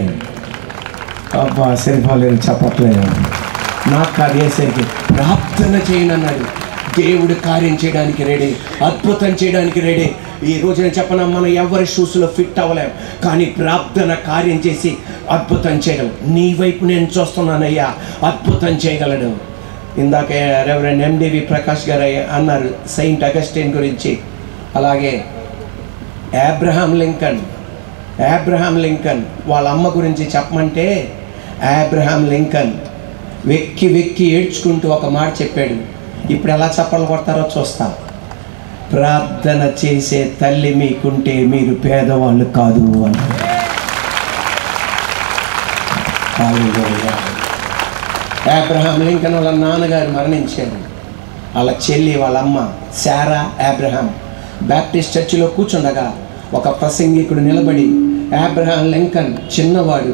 అబ్బా సరిపోలేదు, చెప్పట్లేదు. నాకు కాదు, యేసయ్యకి ప్రార్థన చేయండి అన్నాడు. దేవుడు కార్యం చేయడానికి రెడీ, అద్భుతం చేయడానికి రెడీ. ఈ రోజు నేను చెప్పనా, మనం ఎవరి షూస్లో ఫిట్ అవ్వలేం, కానీ ప్రార్థన కార్యం చేసి అద్భుతం చేయగలడు. నీ వైపు నేను చూస్తున్నానయ్యా, అద్భుతం చేయగలడు. ఇందాక రెవరెండ్ ఎండివి ప్రకాష్ గారు అన్నారు సెయింట్ అగస్టిన్ గురించి. అలాగే అబ్రహాం లింకన్ వాళ్ళ అమ్మ గురించి చెప్పమంటే, అబ్రహాం లింకన్ వెక్కి ఏడ్చుకుంటూ ఒక మాట చెప్పాడు. ఇప్పుడు ఎలా చప్పలు కొడతారో చూస్తా. ప్రార్థన చేసే తల్లి మీకుంటే మీరు పేదవాళ్ళు కాదు అన్నారు. అబ్రహాం లింకన్ వాళ్ళ నాన్నగారు మరణించారు. వాళ్ళ చెల్లి, వాళ్ళ అమ్మ శారా అబ్రహాం బ్యాప్టిస్ట్ చర్చిలో కూర్చుండగా ఒక ప్రసంగికుడు నిలబడి, అబ్రహాం లింకన్ చిన్నవాడు,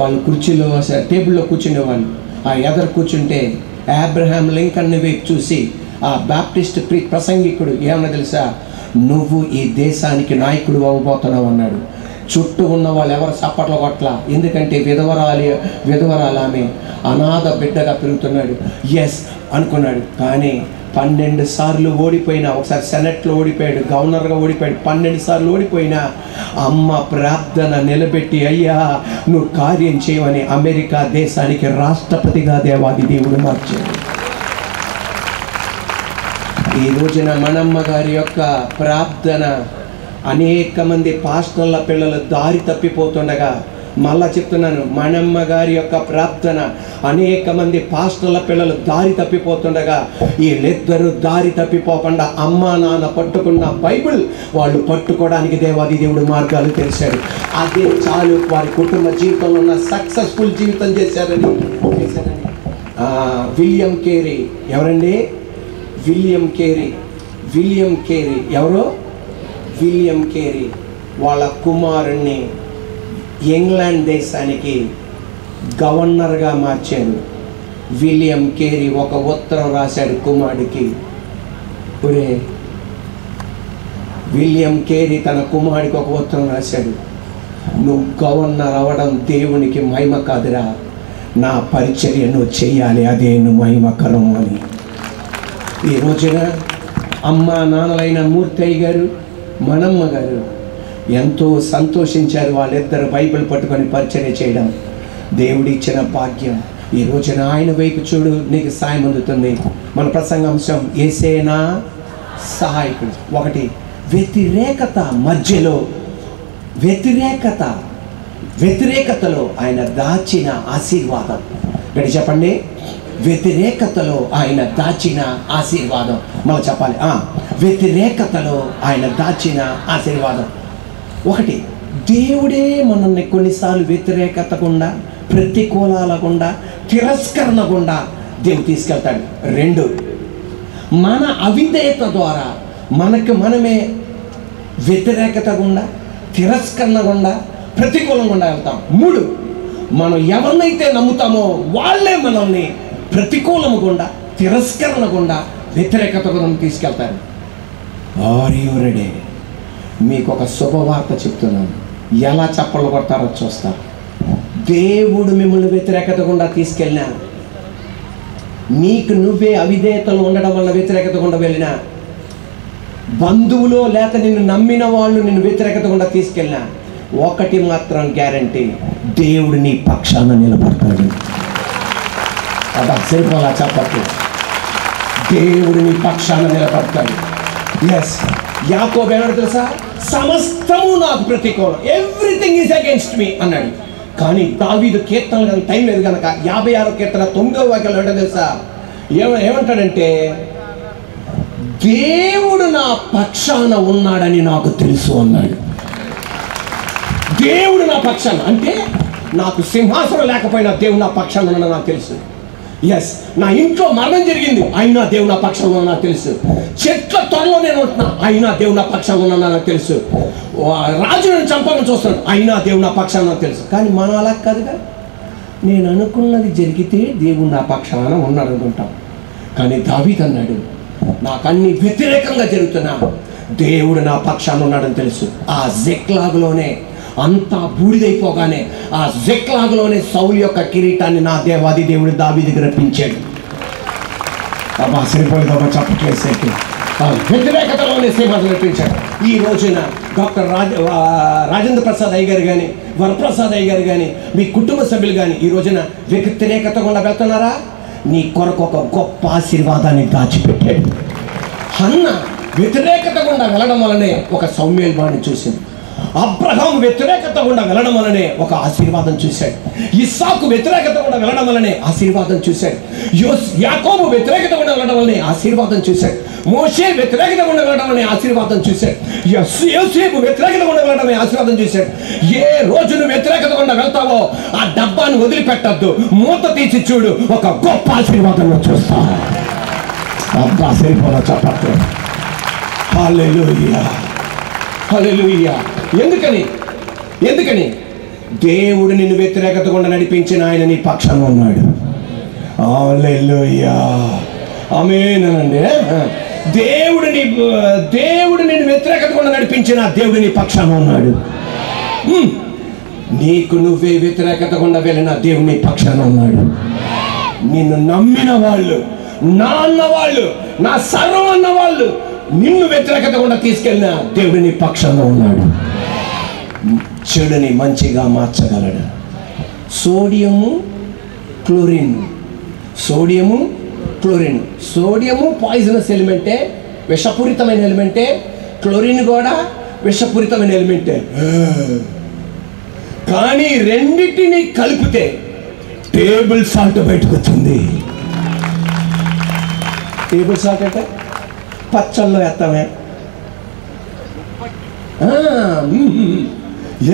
వాళ్ళు కుర్చీలో టేబుల్లో కూర్చునేవాళ్ళు, ఆ ఎదురు కూర్చుంటే అబ్రహాం లింకన్ని వైపు చూసి ఆ బ్యాప్టిస్ట్ ప్రసంగికుడు ఏమన్నా తెలుసా, నువ్వు ఈ దేశానికి నాయకుడు అవ్వబోతున్నావు అన్నాడు. చుట్టూ ఉన్న వాళ్ళు ఎవరు చప్పట్లు కొట్లా, ఎందుకంటే విధవరాలు ఆమె అనాథ బిడ్డగా పెరుగుతున్నాడు. ఎస్ అనుకున్నాడు. కానీ 12 సార్లు ఓడిపోయినా, ఒకసారి సెనెట్లో ఓడిపోయాడు, గవర్నర్గా ఓడిపోయాడు, 12 సార్లు ఓడిపోయినా అమ్మ ప్రార్థన నిలబెట్టి, అయ్యా నువ్వు కార్యం చేయమని అమెరికా దేశానికి రాష్ట్రపతిగా దేవుడు మార్చాడు. ఈ రోజున మనమ్మ గారి యొక్క ప్రార్థన అనేక మంది పాస్టర్ల పిల్లలు దారి తప్పిపోతుండగా మళ్ళా చెప్తున్నాను, మనమ్మ గారి యొక్క ప్రార్థన, అనేక మంది పాస్టర్ల పిల్లలు దారి తప్పిపోతుండగా వీళ్ళిద్దరూ దారి తప్పిపోకుండా అమ్మా నాన్న పట్టుకున్న బైబిల్ వాళ్ళు పట్టుకోవడానికి దేవాది దేవుడు మార్గాలు తెలిసాడు. అదే చాలు వారి కుటుంబ జీవితంలో ఉన్న సక్సెస్ఫుల్ జీవితం చేశారని. విలియం కేరీ ఎవరండి? విలియం కేరీ ఎవరు? విలియం కేరీ వాళ్ళ కుమారుణ్ణి ఇంగ్లాండ్ దేశానికి గవర్నర్గా మార్చారు. విలియం కేరీ ఒక ఉత్తరం రాశాడు కుమారుడికి. ఒరే, విలియం కేరీ తన కుమారుడికి ఒక ఉత్తరం రాశాడు, నువ్వు గవర్నర్ అవ్వడం దేవునికి మహిమ కాదురా, నా పరిచర్య నువ్వు చెయ్యాలి, అదే నువ్వు మహిమకరం అని. ఈ రోజున అమ్మ నాన్నలైన మూర్తయ్య గారు, మనమ్మ గారు ఎంతో సంతోషించారు వాళ్ళిద్దరు బైబిల్ పట్టుకొని పరిచర్య చేయడం. దేవుడిచ్చిన భాగ్యం. ఈ రోజున ఆయన వైపు చూడు, నీకు సాయం అందుతుంది. మన ప్రసంగాంశం యేసేనా సహాయకుడు. ఒకటి, వ్యతిరేకత మధ్యలో వ్యతిరేకతలో ఆయన దాచిన ఆశీర్వాదం. గడి చెప్పండి, వ్యతిరేకతలో ఆయన దాచిన ఆశీర్వాదం. మళ్ళీ చెప్పాలి, వ్యతిరేకతలో ఆయన దాచిన ఆశీర్వాదం. ఒకటి, దేవుడే మనల్ని కొన్నిసార్లు వ్యతిరేకత గుండా, ప్రతికూలాల గుండా, తిరస్కరణ గుండా దేవుడు తీసుకెళ్తాడు. రెండు, మన అవిధేయత ద్వారా మనకు మనమే వ్యతిరేకత గుండా, తిరస్కరణ గుండా, ప్రతికూలం గుండా వెళ్తాం. మూడు, మనం ఎవరినైతే నమ్ముతామో వాళ్ళే మనల్ని ప్రతికూలము గుండా, తిరస్కరణ గుండా, వ్యతిరేకత గుండా తీసుకెళ్తారు. Are you ready? మీకు ఒక శుభవార్త చెప్తున్నాను, ఎలా చప్పలు కొడతారో చూస్తారు. దేవుడు మిమ్మల్ని వ్యతిరేకత గుండా తీసుకెళ్ళినా, నీకు నువ్వే అవిధేయతలు ఉండడం వల్ల వ్యతిరేకత గుండా వెళ్ళినా, బంధువులో లేక నిన్ను నమ్మిన వాళ్ళు నిన్ను వ్యతిరేకత గుండా తీసుకెళ్ళినా, ఒకటి మాత్రం గ్యారంటీ, దేవుడు నీ పక్షాన నిలబడతాడు. అదా సరిపోలా చెప్పట్టు, దేవుడు నీ పక్షాన నిలబడతాడు. ఎస్, యాకోబు ఏమన్నాడు తెలుసా? సమస్తము నాకు ప్రతికూలం, ఎవ్రీథింగ్ ఈజ్ అగేన్స్ట్ మీ అన్నాడు. కానీ దావీదు కీర్తనలు కనుక టైం లేదు కనుక 56వ కీర్తన 9వ వాక్యంలో ఏంటో తెలుసా? ఏమంటాడంటే, దేవుడు నా పక్షాన ఉన్నాడని నాకు తెలుసు అన్నాడు. దేవుడు నా పక్షాన అంటే నాకు సింహాసనం లేకపోయినా దేవుడు నా పక్షాన ఉన్నాడని నాకు తెలుసు. ఎస్, నా ఇంట్లో మరణం జరిగింది అయినా దేవుడు నా పక్షంలో ఉన్నా నాకు తెలుసు. చెట్ల త్వరలో నేను ఉంటున్నా అయినా దేవుడు నా పక్షంలో ఉన్నా నాకు తెలుసు. రాజు నేను చంపాలని చూస్తున్నాను అయినా దేవుడు నా పక్షాన నాకు తెలుసు. కానీ మనం అలా కాదుగా, నేను అనుకున్నది జరిగితే దేవుడు నా పక్షాన ఉన్నాడు అనుకుంటాం. కానీ దావీదు అన్నాడు, నాకు అన్ని వ్యతిరేకంగా జరుగుతున్నా దేవుడు నా పక్షాన ఉన్నాడని తెలుసు. ఆ జిక్లాగులోనే అంతా బూడిదైపోగానే ఆ జిక్లాగులోనే సౌలు యొక్క కిరీటాన్ని నా దేవాది దేవుడు దావీదుకి రప్పించాడు. అబ్బా సరిపోయిందమ్మా చెప్పట్లేసేకి. వ్యతిరేకతలోనే సింహాసనం రప్పించాడు. ఈ రోజున డాక్టర్ రాజేంద్ర ప్రసాద్ అయ్య గారు కానీ, వరప్రసాద్ అయ్య గారు కానీ, మీ కుటుంబ సభ్యులు కానీ ఈ రోజున వ్యతిరేకత గుండా వెళ్తున్నారా? నీ కొరకు ఒక గొప్ప ఆశీర్వాదాన్ని దాచిపెట్టాడు. హన్న వ్యతిరేకత గుండా వెళ్ళడం వలనే ఒక సౌమ్యల్వాన్ని చూసింది. అబ్రహాం వ్యతిరేకత గుండా వెళ్ళడం వలనే ఒక ఆశీర్వాదం చూశాడు. ఇస్సాకు వ్యతిరేకత గుండా వెళ్ళడం వలనే ఆశీర్వాదం చూశాడు. యాకోబు వ్యతిరేకత గుండా వెళ్ళడం వలనే ఆశీర్వాదం చూశాడు. మోషే వ్యతిరేకత గుండా వెళ్ళడం వలనే ఆశీర్వాదం చూశాడు. యోసేపు వ్యతిరేకత గుండా వెళ్ళడమే ఆశీర్వాదం చూశాడు. ఏ రోజు నువ్వు వ్యతిరేకత గుండా వెళ్తావో ఆ డబ్బాను వదిలిపెట్టద్దు, మూత తీసి చూడు, ఒక గొప్ప ఆశీర్వాదం చూస్తావు. అబ్బా సరిపోలా చెప్పట్టు. హల్లెలూయా, హల్లెలూయా. ఎందుకని దేవుడు నిన్ను వ్యతిరేకత గుండా నడిపించిన ఆయన నీ పక్షాన ఉన్నాడు. హల్లెలూయా, ఆమేన్ అనండి. దేవుడు నిన్ను వ్యతిరేకత గుండా నడిపించిన దేవుడు నీ పక్షాన ఉన్నాడు. నీకు నువ్వే వ్యతిరేకత గుండా వెళ్ళిన దేవుడు నీ పక్షాన ఉన్నాడు. నిన్ను నమ్మిన వాళ్ళు, నా అన్న వాళ్ళు, నా సర్వం అన్న వాళ్ళు నిన్ను వ్యతిరేకత గుండా తీసుకెళ్ళిన దేవుడు నీ పక్షంలో ఉన్నాడు. చెడుని మంచిగా మార్చగలడు. సోడియము క్లోరిన్ పాయిజనస్ ఎలిమెంటే, విషపూరితమైన ఎలిమెంటే. క్లోరిన్ కూడా విషపూరితమైన ఎలిమెంటే. కానీ రెండింటిని కలిపితే టేబుల్ సాల్ట్ బయటకు వచ్చింది. టేబుల్ సాల్ట్ అంటే పచ్చళ్ళలో వేస్తామే,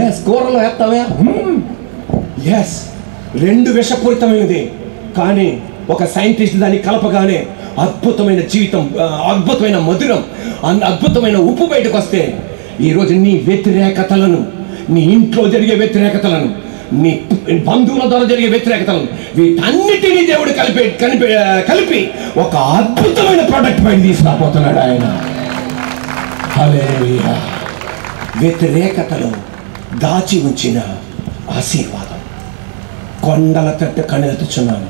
ఎస్ కూరలో వేస్తామే, ఎస్ రెండు విషపూరితమైనది. కానీ ఒక సైంటిస్ట్ దాన్ని కలపగానే అద్భుతమైన జీవితం, అద్భుతమైన మధురం, అద్భుతమైన ఉప్పు బయటకు వస్తే ఈరోజు నీ వ్యతిరేకతలను, నీ ఇంట్లో జరిగే వ్యతిరేకతలను, నీ బంధువుల ద్వారా జరిగే వ్యతిరేకతలను, వీటన్నిటినీ దేవుడు కలిపి ఒక అద్భుతమైన ప్రోడక్ట్ పైన తీసుకురాబోతున్నాడు ఆయన. హల్లెలూయా. వ్యతిరేకతలో దాచి ఉంచిన ఆశీర్వాదం కొండల తట్టు కనెత్తుచున్నాను.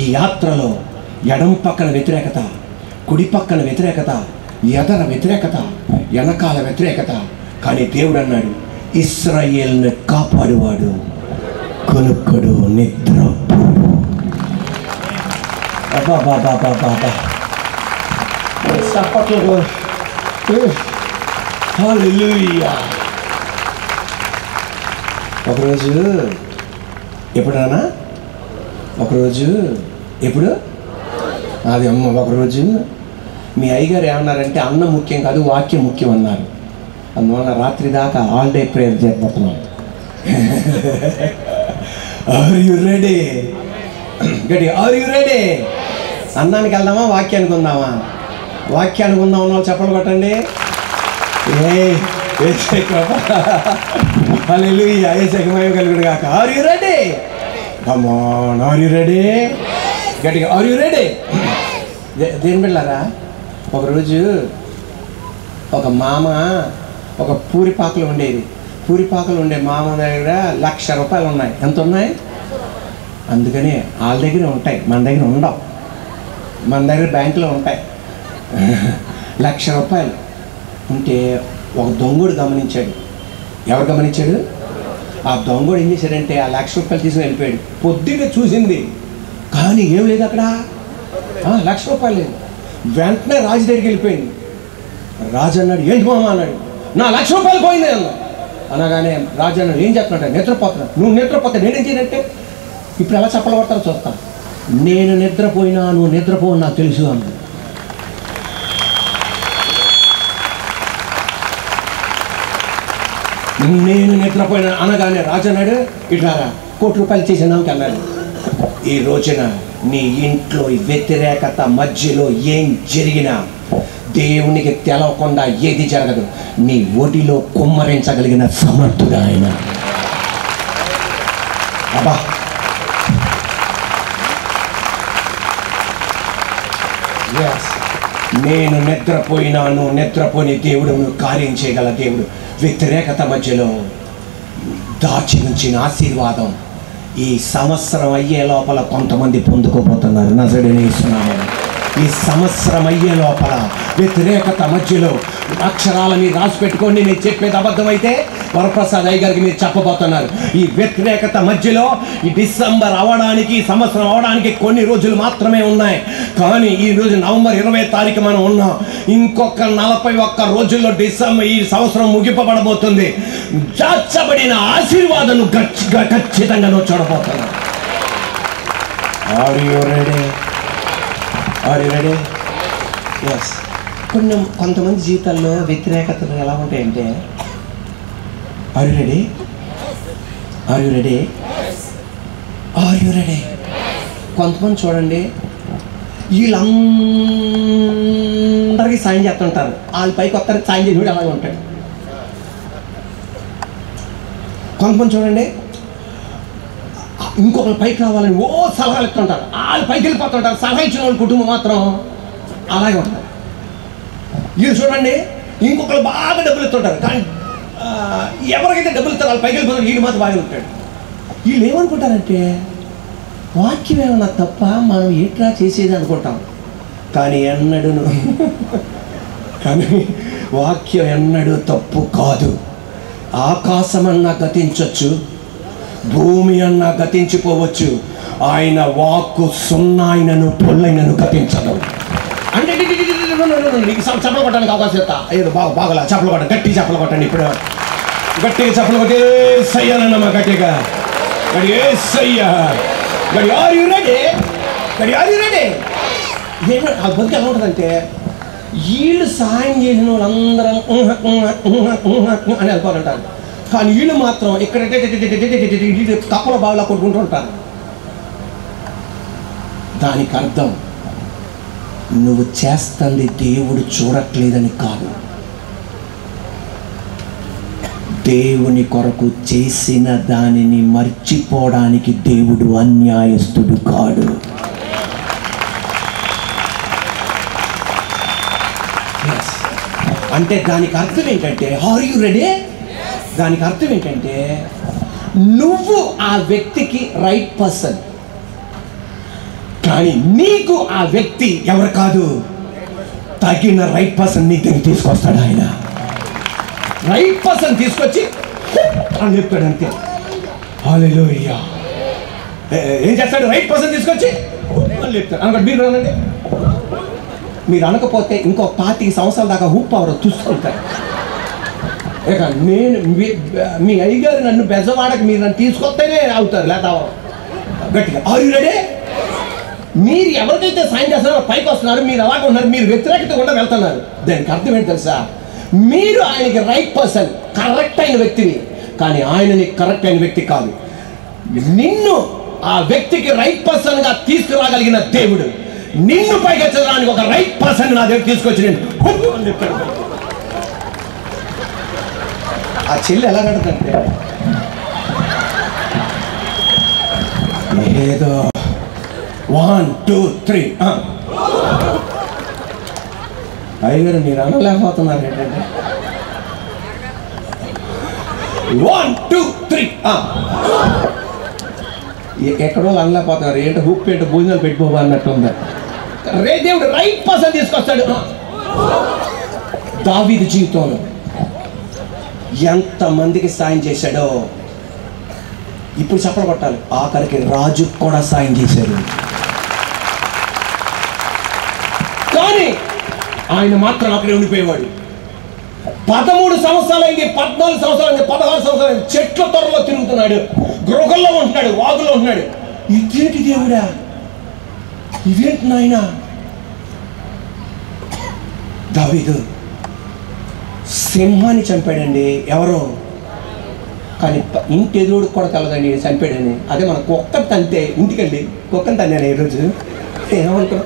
ఈ యాత్రలో ఎడం పక్కన వ్యతిరేకత, కుడి పక్కన వ్యతిరేకత, ఎదర వ్యతిరేకత, వెనకాల వ్యతిరేకత. కానీ దేవుడు అన్నాడు, ఇశ్రాయేలును కాపాడువాడు కొనుక్కడు నిద్రపోడు. హల్లెలూయా. ఒకరోజు ఎప్పుడన్నా ఒకరోజు ఎప్పుడు అది అమ్మ ఒకరోజు మీ అయ్యగారు ఏమన్నారంటే అన్నం ముఖ్యం కాదు వాక్యం ముఖ్యం అన్నారు. అందువల్ల రాత్రి దాకా ఆల్ డే ప్రేయర్ చేయబోతున్నాం. Are you ready? గడి ఆర్ యు రెడీ? అన్నానికి వెళ్దామా వాక్యానికి ఉందామా? వాక్యానికి ఉందాం అన్న చెప్పలు కొట్టండి. హల్లెలూయా. యేసుకి మహిమ కలుగును గాక. Are you ready? Come on. Are you ready? గట్టిగా ఆర్ యు రెడీ? దేని బిళ్ళారా, ఒకరోజు ఒక మామ ఒక పూరిపాకలు ఉండేది. పూరిపాకలు ఉండే మామ దగ్గర 1,00,000 రూపాయలు ఉన్నాయి. ఎంత ఉన్నాయి? అందుకని వాళ్ళ దగ్గర ఉంటాయి, మన దగ్గర ఉండవు. మన దగ్గర బ్యాంకులో ఉంటాయి. 1,00,000 రూపాయలు ఉంటే ఒక దొంగోడు గమనించాడు. ఎవరు గమనించాడు? ఆ దొంగోడు ఏం చేశాడంటే ఆ 1,00,000 రూపాయలు తీసుకుని వెళ్ళిపోయాడు. పొద్దున్నే చూసింది కానీ ఏం లేదు అక్కడ, 1,00,000 రూపాయలు లేదు. వెంటనే రాజు దగ్గరికి వెళ్ళిపోయింది. రాజు అన్నాడు, ఏంటి మామ అన్నాడు. నా 1,00,000 రూపాయలు పోయింది అన్నా. అనగానే రాజు అన్నాడు, ఏం చెప్తున్నాడు? నిద్రపోతున్నా. నువ్వు నిద్రపోతే నేనేం చేయనంటే ఇప్పుడు ఎలా చెప్పలు కొడతారో చూస్తా. నేను నిద్రపోయినా నువ్వు నిద్రపో నాకు తెలుసు అన్నాడు. నేను నిద్రపోయినా అనగానే రాజు అన్నాడు, ఇట్లా 1 కోటి రూపాయలు చేసినాకి అన్నాడు. ఈ రోజున నీ ఇంట్లో వ్యతిరేకత మధ్యలో ఏం జరిగినా దేవునికి తెలవకుండా ఏది జరగదు. నీ ఒడిలో కుమ్మరించగలిగిన సమర్థుడు ఆయన. అబ్బా, నేను నిద్రపోయినాను, నిద్రపోని దేవుడు నువ్వు కార్యం చేయగల దేవుడు. వ్యతిరేకత మధ్యలో దాచి ఉంచిన ఆశీర్వాదం ఈ సంవత్సరం అయ్యే లోపల కొంతమంది పొందుకోబోతున్నారు. నజరేయుని యేసు నామములో ఈ సంవత్సరం అయ్యే లోపల వ్యతిరేకత మధ్యలో అక్షరాలని రాసి పెట్టుకోండి. నేను చెప్పేది అబద్ధమైతే వరప్రసాద్ అయ్య గారికి మీరు చెప్పబోతున్నారు. ఈ వ్యతిరేకత మధ్యలో ఈ డిసెంబర్ అవడానికి, సంవత్సరం అవడానికి కొన్ని రోజులు మాత్రమే ఉన్నాయి. కానీ ఈ రోజు నవంబర్ 20వ తారీఖు మనం ఉన్నాం. ఇంకొక 41 రోజుల్లో ఈ సంవత్సరం ముగింపబడబోతుంది. దాచబడిన ఆశీర్వాదం ఖచ్చితంగా నువ్వు చూడబోతున్నావు. Are you ready? Are you ready? Yes. కొంతమంది జీవితాల్లో వ్యతిరేకతలు ఎలా ఉంటాయంటే, are you ready? Are you ready? Are you ready? కొంతమంది చూడండి, వీళ్ళందరికీ సాయం చేస్తుంటారు. వాళ్ళ పైకి ఒక్కరికి సాయం చేసి అలాగే ఉంటాడు. కొంతమంది చూడండి, ఇంకొకరు పైకి రావాలని సలహాలు ఇస్తుంటారు. వాళ్ళు పైకి వెళ్ళిపోతుంటారు. సలహా ఇచ్చిన వాళ్ళ కుటుంబం మాత్రం అలాగే ఉంటారు. వీళ్ళు చూడండి, ఇంకొకరు బాగా డబ్బులు ఇస్తుంటారు. కానీ ఎవరికైతే డబ్బులు ఇస్తారో వాళ్ళు పైకి వెళ్ళిపోతారు. వీళ్ళు మాత్రం బాగా ఉంటాడు. వీళ్ళు ఏమనుకుంటారంటే వాక్యం ఏమన్నా తప్ప, మనం ఎట్లా చేసేది అనుకుంటాం. కానీ వాక్యం ఎన్నడూ తప్పు కాదు. ఆకాశమన్నా గతించవచ్చు, భూమి అన్నా గతించిపోవచ్చు, ఆయన వాక్కు సున్నాయినను పొల్లైనను గతించదు. అంటే చప్పలు కొట్టడానికి అవకాశం ఇస్తా. ఏదో బాగోలా చప్పలు కొట్టండి, గట్టి చప్పలు కొట్టండి. ఇప్పుడు గట్టిగా చెప్పలు కొట్టి ఏసయ్యానమ్మా గట్టిగా. గడి ఏసయ్యా. గడి ఆర్ యు రెడీ? గడి ఆర్ యు రెడీ? ఏమో ఆ బతుకు ఎలా ఉంటుందంటే వీళ్ళు సాయం చేసిన వాళ్ళందరం అని వెళ్ళిపోతుంటారు. కానీ వీళ్ళు మాత్రం ఇక్కడ కప్పల బావిలా కొట్టుకుంటూ ఉంటారు. దానికి అర్థం నువ్వు చేస్తుంది దేవుడు చూడట్లేదని కాదు, దేవుని కొరకు చేసిన దానిని మర్చిపోవడానికి దేవుడు అన్యాయస్తుడు కాడు. అంటే దానికి అర్థం ఏంటంటే ఆర్ యు రెడీ? దానికి అర్థం ఏంటంటే నువ్వు ఆ వ్యక్తికి రైట్ పర్సన్, కానీ నీకు ఆ వ్యక్తి ఎవరు కాదు, తగిన రైట్ పర్సన్ నీ దగ్గర తీసుకొస్తాడు. ఆయన రైట్ పర్సన్ తీసుకొచ్చి అని చెప్తాడు అంతే. హల్లెలూయా. ఏం చేస్తాడు? రైట్ పర్సన్ తీసుకొచ్చి అని చెప్తాడు. అనుకోండి మీరు రానండి, మీరు అనకపోతే ఇంకో 25 సంవత్సరాల దాకా హూప్ అవరు చూసుకుంటారు. ఇక నేను మీ అయ్యగారు నన్ను బెజవాడకి మీరు నన్ను తీసుకొస్తేనే అవుతారు, లేదా గట్టిగా. Are you ready? మీరు ఎవరికైతే సాయం చేస్తున్నారో పైకి వస్తున్నారు, మీరు అలాగే ఉన్నారు, మీరు వ్యతిరేకత కూడా వెళ్తున్నారు. దానికి అర్థం ఏంటి తెలుసా? మీరు ఆయనకి రైట్ పర్సన్, కరెక్ట్ అయిన వ్యక్తిని, కానీ ఆయనని కరెక్ట్ అయిన వ్యక్తి కాదు. నిన్ను ఆ వ్యక్తికి రైట్ పర్సన్గా తీసుకురాగలిగిన దేవుడు నిన్ను పైకి ఎత్తడానికి ఒక రైట్ పర్సన్ నా దగ్గర తీసుకొచ్చి నేను అని చెప్పాడు. ఆ చెల్లి ఎలా కడుతుంటే ఏదో 1 2 3 అయ్యగారు మీరు అనలేకపోతున్నారు ఏంటంటే 1 2 3 ఎక్కడో అనలేకపోతున్నారు ఏంటో హుక్ పెట్టి భోజనాలు పెట్టుకోవా అన్నట్టు ఉందా? రే దేవుడు రైట్ పర్సన్ తీసుకొస్తాడు. దావీదు జీవితంలో ఎంతమందికి సాయం చేశాడో ఇప్పుడు చెప్పలు కొట్టాలి. ఆఖరికి రాజుకు కూడా సాయం చేశాడు. కానీ ఆయన మాత్రం అక్కడే ఉండిపోయేవాడు. 13 సంవత్సరాలైంది, 14 సంవత్సరాలైంది, 16 సంవత్సరాలైంది, చెట్ల త్వరలో తిరుగుతున్నాడు, గృహల్లో ఉంటున్నాడు, వాగులో ఉంటున్నాడు. ఇదేంటి దేవుడా, ఇదేంటి నాయన? దావీదు సింహాన్ని చంపాడండి ఎవరో, కానీ ఇంటి ఎదురుడు కూడా తెలదండి చంపాడని. అదే మన కుక్కని తంతే, ఇంటికండి కుక్కని తన్నాను ఈరోజు ఏమంటారు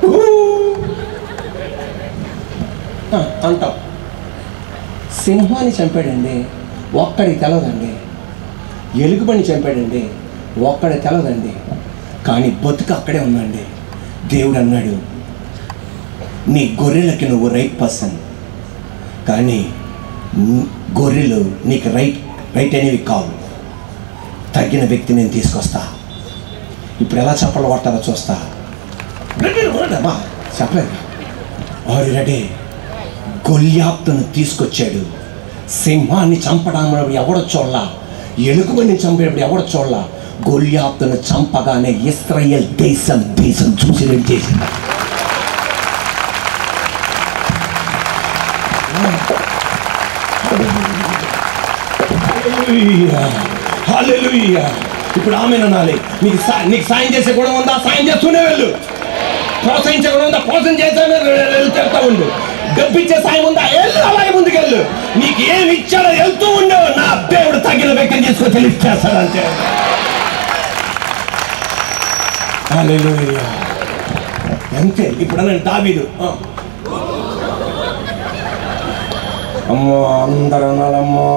అంటాం. సింహాన్ని చంపాడండి, ఒక్కడికి తెలవదండి. ఎలుగుబండి చంపాడండి, ఒక్కడికి తెలవదండి. కానీ బతుకు అక్కడే ఉందండి. దేవుడు అన్నాడు, నీ గొర్రెలకి నువ్వు రైట్ పర్సన్, కానీ గొర్రెలు నీకు రైట్ అనేవి కావు. తగ్గిన వ్యక్తి నేను తీసుకొస్తా. ఇప్పుడు ఎలా చప్పలు కొట్టాలో చూస్తా. చెప్పలేదు. Are you ready? గొల్యాతును తీసుకొచ్చాడు. సింహాన్ని చంపడానికి ఎవడో చూడలా, ఎలుగుబండిని చంపేటప్పుడు ఎవడో చూడలా. గొల్యాతును చంపగానే ఇశ్రాయేల్ దేశం చూసి రెడీ చేసింది. హల్లెలూయా. ఇప్పుడు ఆమె అనాలి, నీకు సాయం చేసే గుణం ఉందా? సాయం చేస్తూనే వెళ్ళు. ప్రోత్సహించే గుణం ఉందా? ప్రోత్సహించే వెళ్తా ఉండు. డబ్బిచ్చే సాయం ఉందా? వెళ్ళు, అలాగే ముందుకెళ్ళు. నీకు ఏమి ఇచ్చాడో వెళ్తూ ఉండు. నా దేవుడు తగిన వ్యక్తిని తీసుకొని తెలియచేస్తాడంటే. హల్లెలూయా. అంతే. ఇప్పుడు అన్నాడు దావీదు, అమ్మో అందరూ అనాలమ్మో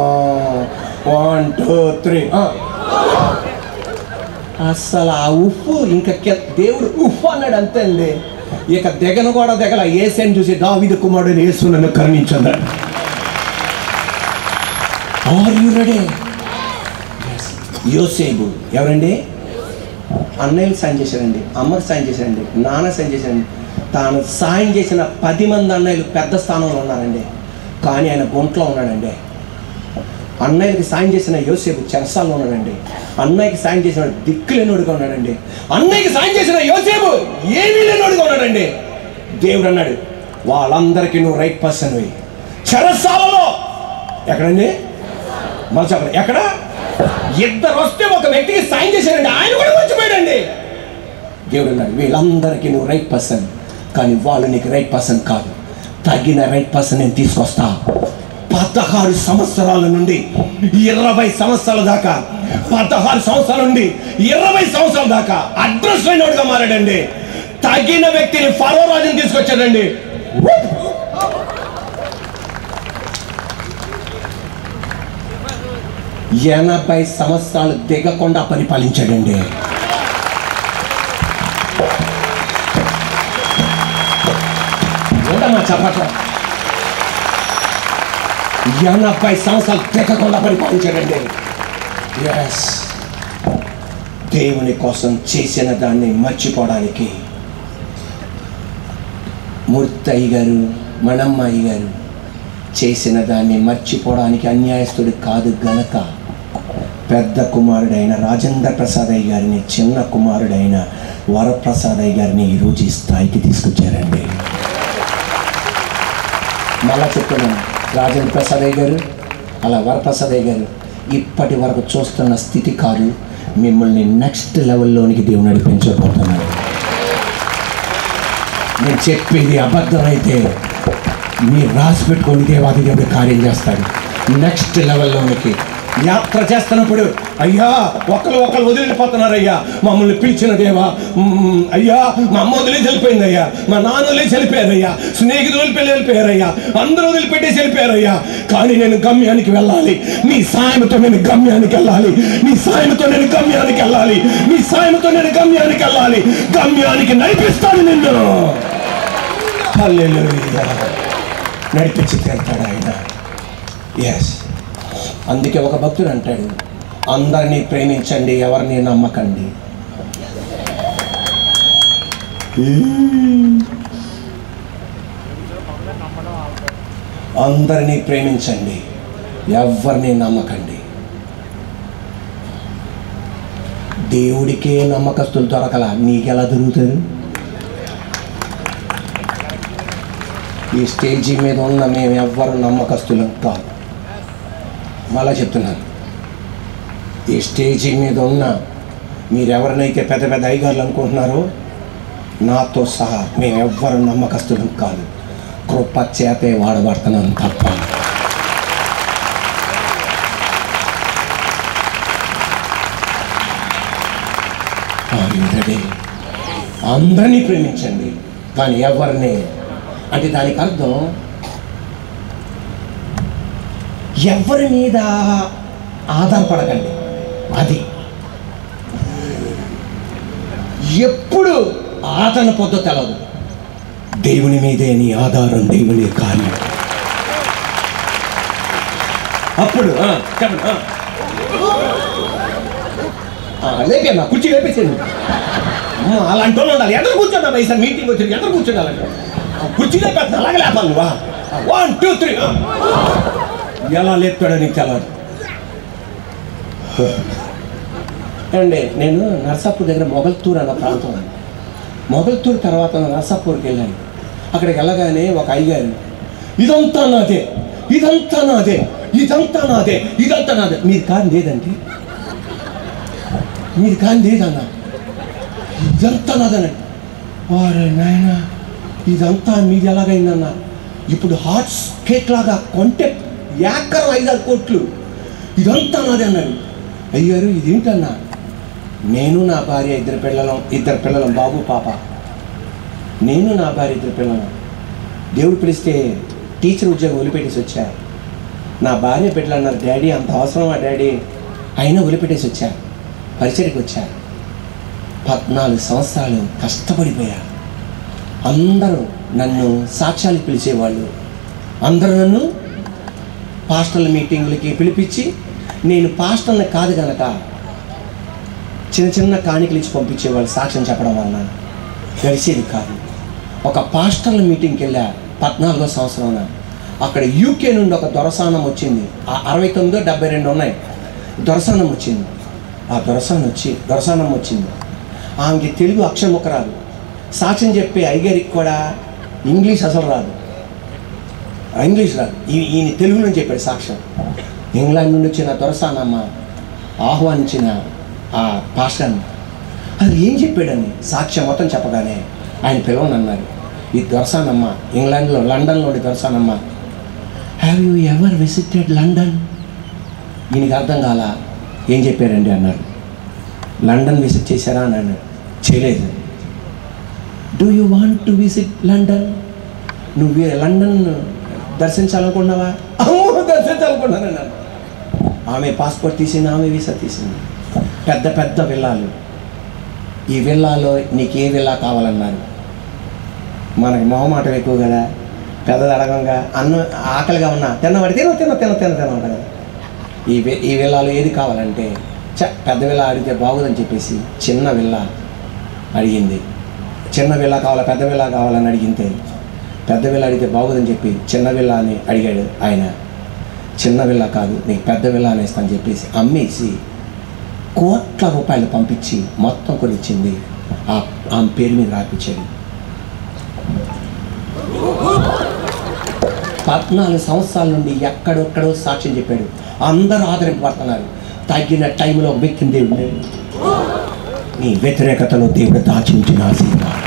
1 2 3 అసలు ఆ ఉప్పు ఇంకా దేవుడు ఉప్పు అన్నాడు అంతే అండి. ఇక దిగను కూడా దిగల. యేసుని చూసి దావీదు కుమారుడు యేసు నన్ను కరుణించన్నాడు. Are you ready? యోసేపు ఎవరండి? అన్నయ్యకి సాయం చేశారండి, అమ్మకి సాయం చేశారండి, నాన్న సాయం చేశారండి. తాను సాయం చేసిన 10 మంది అన్నయ్యలు పెద్ద స్థానంలో ఉన్నారండి, కానీ ఆయన గుంట్లో ఉన్నాడండి. అన్నయ్యకి సాయం చేసిన యోసేపు చెరసాల్లో ఉన్నాడండి. అన్నయ్యకి సాయం చేసిన దిక్కులేనోడుగా ఉన్నాడండి. అన్నయ్యకి సాయం చేసిన యోసేపు ఏమీ లేనోడుగా ఉన్నాడండి. దేవుడు అన్నాడు, వాళ్ళందరికీ నువ్వు రైట్ పర్సన్. చెరసాలలో ఎక్కడండి? మళ్ళీ చెప్పండి, ఎక్కడ? ఇద్దరు వస్తే ఒక వ్యక్తికి సాయం చేశారండి, ఆయన కూడా మర్చిపోయాడండి. దేవుడు అన్నాడు, వీళ్ళందరికీ నువ్వు రైట్ పర్సన్, కానీ వాళ్ళు నీకు రైట్ పర్సన్ కాదు. తగిన రైట్ పర్సన్ నేను తీసుకొస్తా. 16 సంవత్సరాల నుండి 20 సంవత్సరాల దాకా, 16 సంవత్సరాల నుండి 20 సంవత్సరాల దాకా అడ్రస్ లేనివాడుగా మారాడండి. తగిన వ్యక్తిని ఫరో రాజుని తీసుకొచ్చాడండి. 80 సంవత్సరాలు దిగకుండా పరిపాలించాడండి. ఏంటమ్మా చెప్పట్లా? 80 సంవత్సరాలు దిగకుండా పరిపాలించాడండి. ఎస్, దేవుని కోసం చేసిన దాన్ని మర్చిపోవడానికి మూర్తయ్య గారు, మనమ్మాయి గారు చేసిన దాన్ని మర్చిపోవడానికి అన్యాయస్తుడు కాదు గనక పెద్ద కుమారుడైన రాజేంద్ర ప్రసాద్ అయ్య గారిని, చిన్న కుమారుడైన వరప్రసాద్ అయ్య గారిని ఈరోజు ఈ స్థాయికి తీసుకొచ్చారండి. మళ్ళా చెప్తున్నాను, రాజేంద్ర ప్రసాద్ అయ్య గారు అలా వరప్రసాద్ అయ్య గారు ఇప్పటి వరకు చూస్తున్న స్థితి కాదు, మిమ్మల్ని నెక్స్ట్ లెవెల్లోనికి దేవుడు నడిపించబోతున్నాడు. నేను చెప్పేది అబద్ధమైతే మీరు రాసి పెట్టుకొని దేవాది దేవుడు కార్యం చేస్తాడు. నెక్స్ట్ లెవెల్లోనికి యాత్ర చేస్తున్నప్పుడు, అయ్యా ఒకరు వదిలిపోతున్నారయ్యా, మమ్మల్ని పిలిచిన దేవా, అయ్యా మా అమ్మ వదిలేసి వెళ్ళిపోయిందయ్యా, మా నాన్న వదిలేసి వెళ్ళిపోయారయ్యా, స్నేహితులు వెళ్ళిపోయారయ్యా, అందరూ వదిలిపెట్టేసి వెళ్ళిపోయారయ్యా, కానీ నేను గమ్యానికి వెళ్ళాలి, నీ సాయంతో నేను గమ్యానికి వెళ్ళాలి, నీ సాయంతో నేను గమ్యానికి వెళ్ళాలి, నీ సాయంతో నేను గమ్యానికి వెళ్ళాలి, గమ్యానికి నడిపిస్తాను నిన్ను. హల్లెలూయా, నడిపించి తీరుతాడు ఆయన. ఎస్, అందుకే ఒక భక్తుడు అంటాడు, అందరినీ ప్రేమించండి, ఎవరిని నమ్మకండి. అందరినీ ప్రేమించండి, ఎవరిని నమ్మకండి. దేవుడికే నమ్మకస్తులు దొరకలా, నీకెలా దొరుకుతారు? ఈ స్టేజీ మీద ఉన్న మేము ఎవ్వరు నమ్మకస్తులం కాదు. మళ్ళా చెప్తున్నాను, ఈ స్టేజీ మీద ఉన్న మీరెవరినైతే పెద్ద పెద్ద అయ్యగారులు అనుకుంటున్నారో నాతో సహా మేము ఎవ్వరు నమ్మకస్తులం కాదు. కృప చేతే వాడబడుతున్నాను తప్ప. అందరినీ ప్రేమించండి, కానీ ఎవరిని అంటే దానికి అర్థం ఎవరి మీద ఆధారపడకండి. అది ఎప్పుడు ఆదరణ పొద్దు తెలదు. దేవుని మీదే నీ ఆధారం, దేవుని కార్యం. అప్పుడు చెప్పండి, లేపేమ్మా, కుర్చీ లేపేసేయండి. అలాంటి వాళ్ళు ఉండాలి. ఎదురు కూర్చోండి, ఈసారి మీటింగ్ వచ్చింది, ఎదురు కూర్చోండి. కుర్చీ లేపేస్తా, అలాగే లేపాలి నువ్వా. 1 2 3 ఎలా లేపుతాడో నీకు తెలవదు. అండి, నేను నర్సాపూర్ దగ్గర మొగల్తూర్ అన్న ప్రాంతం ఉంది. మొగల్తూర్ తర్వాత నర్సాపూర్కి వెళ్ళాను. అక్కడికి వెళ్ళగానే ఒక అయ్యగారు, ఇదంతా నాదే, ఇదంతా నాదే, ఇదంతా నాదే, ఇదంతా నాదే. మీరు కాని లేదండి, మీరు కాని లేదన్నా, ఇదంతా నాదనండి. వారే నాయన, ఇదంతా మీది ఎలాగైందన్నా? ఇప్పుడు హాట్ కేక్ లాగా కొంటే ఏకరం 5-6 కోట్లు, ఇదంతా నాది అన్నాడు. అయ్యారు, ఇదేంటన్నా? నేను నా భార్య ఇద్దరు పిల్లలం, బాబు పాప. నేను నా భార్య 2 పిల్లలం. దేవుడు పిలిస్తే టీచర్ ఉద్యోగం వదిలిపెట్టేసి వచ్చా. నా భార్య బిడ్డలు అన్నారు, డాడీ అంత అవసరమా డాడీ? అయినా వదిలిపెట్టేసి వచ్చా, పరిచయకి వచ్చా. 14 సంవత్సరాలు కష్టపడిపోయా. అందరూ నన్ను సాక్ష్యాలకు పిలిచేవాళ్ళు, అందరూ నన్ను పాస్టర్ల మీటింగులకి పిలిపించి, నేను పాస్టర్ని కాదు కనుక చిన్న చిన్న కాணிకలు ఇచ్చి పంపించేవాళ్ళు సాక్ష్యం చెప్పడం వలన. గడిచేది కాదు. ఒక పాస్టర్ల మీటింగ్కి వెళ్ళా 14వ సంవత్సరంలో. అక్కడ యూకే నుండి ఒక దొరసానం వచ్చింది. 69 72 ఉన్నాయి. దొరసానం వచ్చింది. ఆ దొరసానం వచ్చింది. ఆమెకి తెలుగు అక్షరముక్క రాదు. సాక్ష్యం చెప్పే అయ్యగారికి కూడా ఇంగ్లీష్ అసలు రాదు, ఇంగ్లీష్ రాదు. ఈయన తెలుగులో చెప్పాడు సాక్ష్యం. ఇంగ్లాండ్ నుండి వచ్చిన దొరసానమ్మ ఆహ్వానించిన ఆ పాస్టర్ని అది ఏం చెప్పాడని సాక్ష్యం మొత్తం చెప్పగానే ఆయన పిలవనన్నారు. ఈ దొరసానమ్మ ఇంగ్లాండ్లో లండన్లోని Dorasanamma, have you ever visited London? ఈయనకి అర్థం కాల. ఏం చెప్పారండి అన్నారు. లండన్ విజిట్ చేశారా అని అన్నాడు. చేయలేదు. Do you want to visit London? నువ్వు లండన్ దర్శించాలనుకున్నావా? అమ్మో దర్శించాలనుకున్నాను అన్నాను. ఆమె పాస్పోర్ట్ తీసింది, ఆమె వీసా తీసింది. పెద్ద పెద్ద విల్లాలు. ఈ విల్లాలో నీకు ఏ విల్లా కావాలన్నారు. మనకి మొహమాటం ఎక్కువ కదా, పెద్దది అడగంగా అన్నం ఆకలిగా ఉన్నా తిన్నవాడి తినవాడు కదా. ఈ విల్లాలో ఏది కావాలంటే పెద్ద విల్లా అడిగితే బాగుందని చెప్పేసి చిన్న విల్లా అడిగింది. చిన్న విల్లా కావాలా పెద్ద విల్లా కావాలని అడిగితే పెద్ద విల్లా అడిగితే బాగుందని చెప్పి చిన్న విల్లా అని అడిగాడు ఆయన. చిన్న విల్లా కాదు, నీకు పెద్ద విల్లా అని ఇస్తాను చెప్పేసి అమ్మేసి కోట్ల రూపాయలు పంపించి మొత్తం కొనిచ్చింది. ఆమె పేరు మీద రాపించాడు. 14 సంవత్సరాల నుండి ఎక్కడొక్కడో సాక్ష్యం చెప్పాడు. అందరూ ఆదరింపబడుతున్నారు. తగ్గిన టైంలో ఒక వ్యక్తిని దేవుడు నీ వ్యతిరేకతలో దేవుడు దాచి ఉంచిన ఆశీర్వాదం.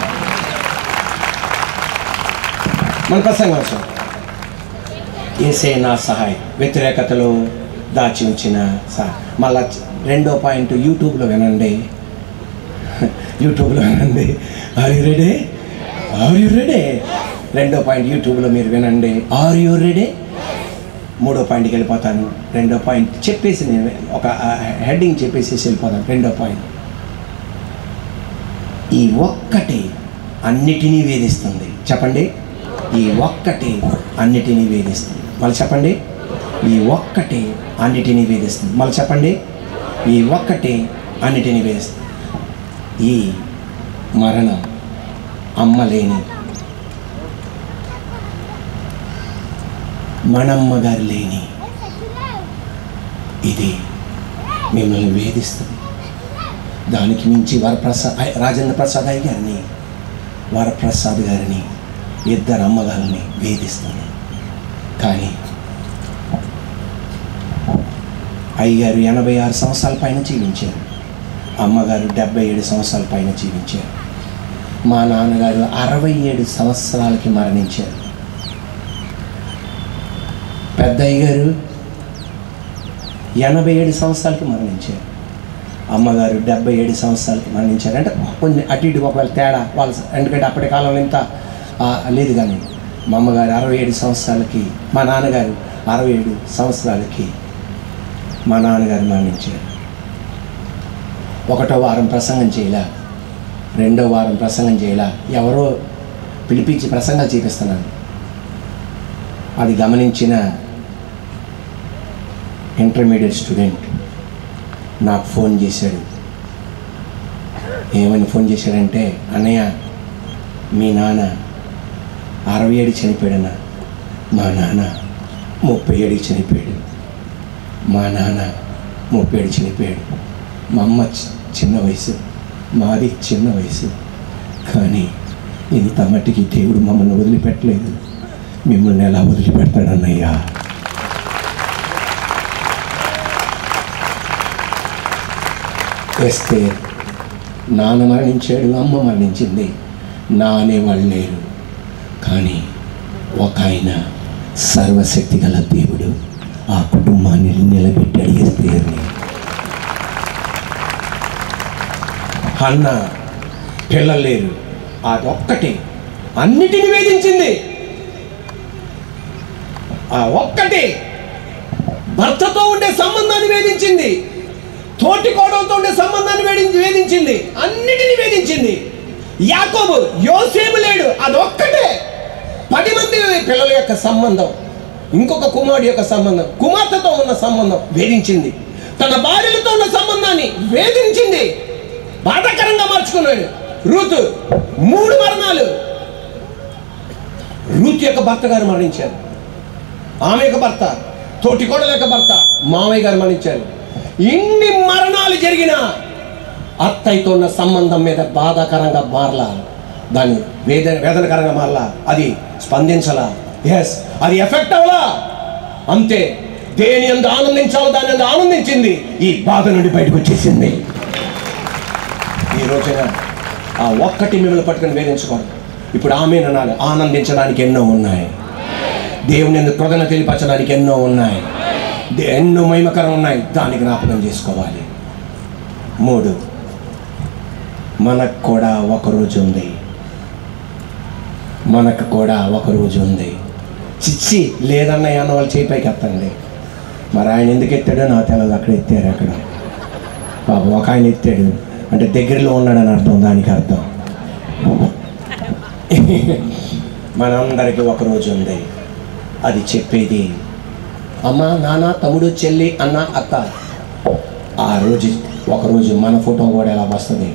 మన ప్రసంగం యేసే నా సహాయం, వ్యతిరేకతలో దాచి ఉంచిన సహాయం. మళ్ళా 2వ పాయింట్ యూట్యూబ్లో వినండి. Are you ready? 2వ పాయింట్ యూట్యూబ్లో మీరు వినండి. Are you ready? 3వ పాయింట్కి వెళ్ళిపోతాను. 2వ పాయింట్ చెప్పేసి నేను ఒక హెడ్డింగ్ చెప్పేసి వెళ్ళిపోతాను. 2వ పాయింట్, ఈ ఒక్కటి అన్నిటినీ వేధిస్తుంది. చెప్పండి, ఈ ఒక్కటి అన్నిటినీ వేధిస్తుంది. మళ్ళీ చెప్పండి, ఈ ఒక్కటి అన్నిటినీ వేధిస్తుంది. మళ్ళీ చెప్పండి, ఈ ఒక్కటి అన్నిటినీ వేధిస్తుంది. ఈ మరణం అమ్మలేని మనమ్మ గారు లేని ఇది మిమ్మల్ని వేధిస్తుంది. దానికి మించి రాజేంద్ర ప్రసాద్ గారిని, వరప్రసాద్ గారిని, 2 అమ్మగారిని వేధిస్తుంది. కానీ అయ్యగారు 86 సంవత్సరాల పైన జీవించారు. అమ్మగారు 77 సంవత్సరాల పైన జీవించారు. మా నాన్నగారు 67 సంవత్సరాలకి మరణించారు. పెద్ద అయ్యగారు 87 సంవత్సరాలకి మరణించారు. అమ్మగారు 77 సంవత్సరాలకి మరణించారు. అంటే కొంచెం అటు ఇటు ఒకవేళ తేడా వాళ్ళు, ఎందుకంటే అప్పటి కాలంలో ఇంత లేదు. కానీ మా అమ్మగారు 67 సంవత్సరాలకి, మా నాన్నగారు 67 సంవత్సరాలకి మా నాన్నగారు మరణించారు. 1వ వారం ప్రసంగం చేయలే, 2వ వారం ప్రసంగం చేయలే, ఎవరో పిలిపించి ప్రసంగాలు చేపిస్తున్నాను. అది గమనించిన ఇంటర్మీడియట్ స్టూడెంట్ నాకు ఫోన్ చేశాడు. ఏమని ఫోన్ చేశాడంటే, అన్నయ్య మీ నాన్న 67 చనిపోయాడన్నా. మా నాన్న 37 చనిపోయాడు. మా నాన్న 37 చనిపోయాడు. మా అమ్మ చిన్న వయసు, మాది చిన్న వయసు. కానీ ఇంత మట్టికి దేవుడు మమ్మల్ని వదిలిపెట్టలేదు. మిమ్మల్ని ఎలా వదిలిపెడతాడన్నయ్యా? వేస్తే నాన్న మరణించాడు, అమ్మ మరణించింది, నా అనేవాళ్ళు లేరు. కానీ ఒక ఆయన సర్వశక్తి గల దేవుడు ఆ కుటుంబాన్ని నిలబెట్టాడు. ఎస్తేర్ని అన్న పిల్లలు లేరు. అదొక్కటి అన్నిటిని వేధించింది. ఆ ఒక్కటి భర్తతో ఉండే సంబంధాన్ని వేధించింది, తోటి కోడలతో ఉండే సంబంధాన్ని వేధించింది, అన్నిటినీ వేధించింది. యాకోబు, యోసేపు లేడు, అదొక్కటే. 10 మంది పిల్లల యొక్క సంబంధం, ఇంకొక కుమారుడు యొక్క సంబంధం, కుమార్తెతో ఉన్న సంబంధం వేధించింది. తన భార్యలతో ఉన్న సంబంధాన్ని వేధించింది, బాధాకరంగా మార్చుకున్నాడు. రూతు 3 మరణాలు. రూతు యొక్క భర్త గారు మరణించారు, ఆమె యొక్క భర్త, తోటి కోడల యొక్క భర్త, మామయ్య గారు మరణించారు. ఇన్ని మరణాలు జరిగిన అత్తయ్యతో ఉన్న సంబంధం మీద బాధాకరంగా మారలా, దాన్ని వేదనకరంగా మారలా, అది స్పందించలా, ఎస్ అది ఎఫెక్ట్ అవ్వలా. అంతే దేని యందు ఆనందించాలో దాని యందు ఆనందించింది, ఈ బాధ నుండి బయటకు వచ్చేసింది. ఈ రోజున ఆ ఒక్కటి మిమ్మల్ని పట్టుకుని వేధించుకోండి. ఇప్పుడు ఆమేననాలి. ఆనందించడానికి ఎన్నో ఉన్నాయి, దేవుని యందు కృతజ్ఞత తెలియపరచడానికి ఎన్నో ఉన్నాయి, ఎన్నో మహిమకరం ఉన్నాయి. దాన్ని జ్ఞాపకం చేసుకోవాలి. 3, మనకు కూడా ఒకరోజు ఉంది. మనకు కూడా ఒకరోజు ఉంది. చిచ్చి లేదన్నయ్య అన్న వాళ్ళు చేయి పైకి ఎత్తండి. మరి ఆయన ఎందుకు ఎత్తాడో నాకు తెలియదు. అక్కడ ఎత్తారు. అక్కడ బాబు ఒక ఆయన ఎత్తాడు అంటే దగ్గరలో ఉన్నాడని అర్థం. దానికి అర్థం మనందరికీ ఒకరోజు ఉంది. అది చెప్పేది అమ్మ, నాన్న, తమ్ముడు, చెల్లి, అన్న, అక్క. ఆ రోజు ఒకరోజు మన ఫోటో కూడా ఎలా వస్తుంది?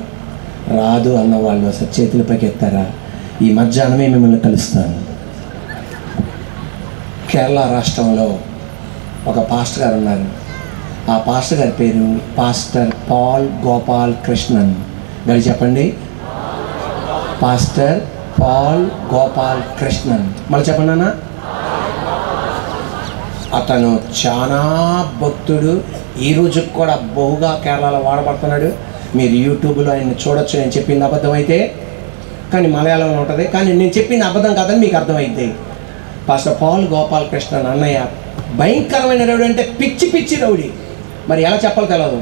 రాదు అన్న వాళ్ళు అసలు చేతులపైకి ఎత్తారా? ఈ మధ్యాహ్నమే మిమ్మల్ని కలుస్తాను. కేరళ రాష్ట్రంలో ఒక పాస్టర్ గారు ఉన్నారు. ఆ పాస్టర్ గారి పేరు పాస్టర్ పాల్ గోపాల్ కృష్ణన్ గారు. చెప్పండి, పాస్టర్ పాల్ గోపాల్ కృష్ణన్. మళ్ళీ చెప్పండి అన్న. అతను చాలా భక్తుడు. ఈ రోజుకి కూడా బహుగా కేరళలో వాడబడుతున్నాడు. మీరు యూట్యూబ్లో ఆయన చూడొచ్చు. నేను చెప్పింది అబద్ధం అయితే, కానీ మలయాళంలో ఉంటుంది. కానీ నేను చెప్పింది అబద్ధం కాదని మీకు అర్థమైంది. పాస్టర్ పాల్ గోపాల్ కృష్ణన్ అన్నయ్య భయంకరమైన రౌడీ, అంటే పిచ్చి పిచ్చి రౌడీ. మరి ఎలా చెప్పాలో తెలియదు.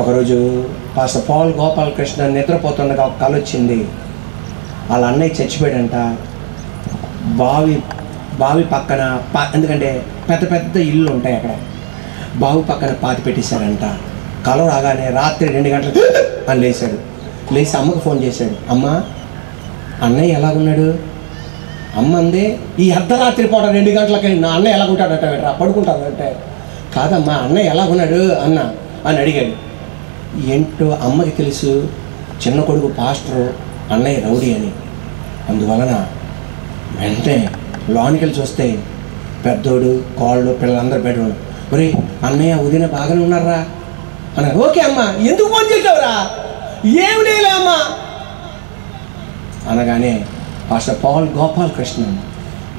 ఒకరోజు పాస్టర్ పాల్ గోపాల్ కృష్ణన్ నిద్రపోతుండగా ఒక కళ వచ్చింది. వాళ్ళ అన్నయ్య చచ్చిపోయాడంట. బావి పక్కన ఎందుకంటే పెద్ద పెద్ద ఇల్లు ఉంటాయి అక్కడ. బావి పక్కన పాతి పెట్టేశారంట. కళ రాగానే రాత్రి 2 గంటలకు అని లేచాడు. లేచి అమ్మకు ఫోన్ చేశాడు. అమ్మ, అన్నయ్య ఎలాగున్నాడు? అమ్మ అందే, ఈ అర్ధరాత్రి పూట 2 గంటలకి నా అన్నయ్య ఎలాగుంటాడట, పడుకుంటాడంటే. కాదమ్మా, అన్నయ్య ఎలాగున్నాడు అన్న అని అడిగాడు. ఏంటో అమ్మకి తెలుసు చిన్న కొడుకు పాస్టరు, అన్నయ్య రౌడీ అని. అందువలన వెంటనే లోనికి వెళ్ళి చూస్తే పెద్దోడు, కోళ్ళు, పిల్లలందరూ బయట. ఒరే అన్నయ్య, ఉదయం బాగానే ఉన్నారా అన్నారు. ఓకే అమ్మా, ఎందుకు ఫోన్ చేసావురా? ఏమి లేలే అమ్మా అనగానే పాస్టర్ పాల్ గోపాల్ కృష్ణన్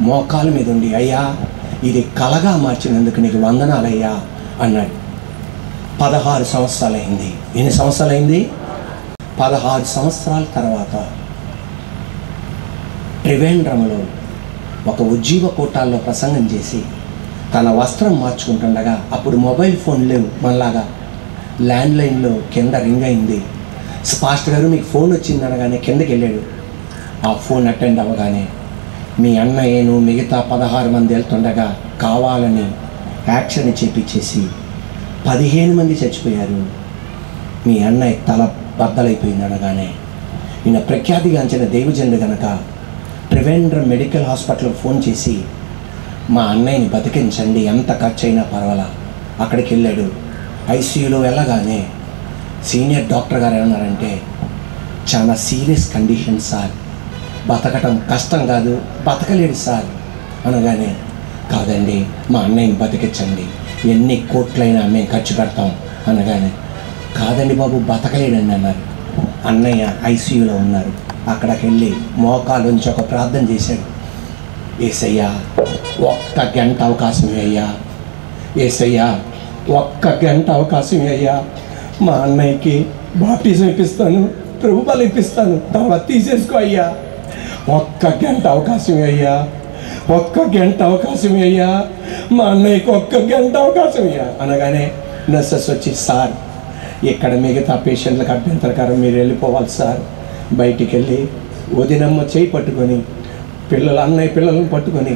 మోకాల మీద ఉండి, అయ్యా ఇది కలగా మార్చినందుకు నీకు వందనాలయ్యా అన్నాడు. 16 సంవత్సరాలైంది. ఎన్ని సంవత్సరాలైంది? 16 సంవత్సరాల తర్వాత త్రివేంద్రములో ఒక ఉజ్జీవ కూటాల్లో ప్రసంగం చేసి తన వస్త్రం మార్చుకుంటుండగా, అప్పుడు మొబైల్ ఫోన్ లేవు మనలాగా, ల్యాండ్లైన్లో కింద రింగ్ అయింది. పాస్టర్ గారు మీకు ఫోన్ వచ్చింది అనగానే కిందకి వెళ్ళాడు. ఆ ఫోన్ అటెండ్ అవ్వగానే మీ అన్నయ్యను మిగతా 16 మంది వెళ్తుండగా కావాలని యాక్షన్ చేపించేసి 15 మంది చచ్చిపోయారు. మీ అన్నయ్య తల బద్దలైపోయింది అనగానే ఈయన ప్రఖ్యాతిగాంచిన దైవజనుడు కనుక త్రివేంద్రం మెడికల్ హాస్పిటల్కి ఫోన్ చేసి మా అన్నయ్యని బతికించండి, ఎంత ఖర్చు అయినా పర్వాలా. అక్కడికి వెళ్ళాడు. ఐసీయూలో వెళ్ళగానే సీనియర్ డాక్టర్ గారు ఏమన్నారంటే, చాలా సీరియస్ కండిషన్ సార్, బతకటం కష్టం కాదు, బతకలేడు సార్ అనగానే, కాదండి మా అన్నయ్యని బతికించండి, ఎన్ని కోట్లైనా మేము ఖర్చు పెడతాం అనగానే, కాదండి బాబు బతకలేడండి అన్నారు. అన్నయ్య ఐసీయూలో ఉన్నారు. అక్కడికి వెళ్ళి మోకాలు నుంచి ఒక ప్రార్థన చేశాడు. ఏసయ్యా, 1 గంట అవకాశం అయ్యా, ఏసయ్యా 1 గంట అవకాశం అయ్యా, మా అన్నయ్యకి బాప్టిజం ఇప్పిస్తాను, ప్రభు బలి ఇప్పిస్తాను, తర్వాత తీసేసుకో అయ్యా, 1 గంట అవకాశం అయ్యా, 1 గంట అవకాశం అయ్యా, మా అన్నయ్యకి 1 గంట అవకాశం అయ్యా అనగానే నర్సెస్ వచ్చి, సార్ ఇక్కడ మిగతా పేషెంట్లకు అభ్యంతరకరం, మీరు వెళ్ళిపోవాలి సార్. బయటికి వెళ్ళి వదినమ్మ చేయి పట్టుకొని అన్నయ్య పిల్లలను పట్టుకొని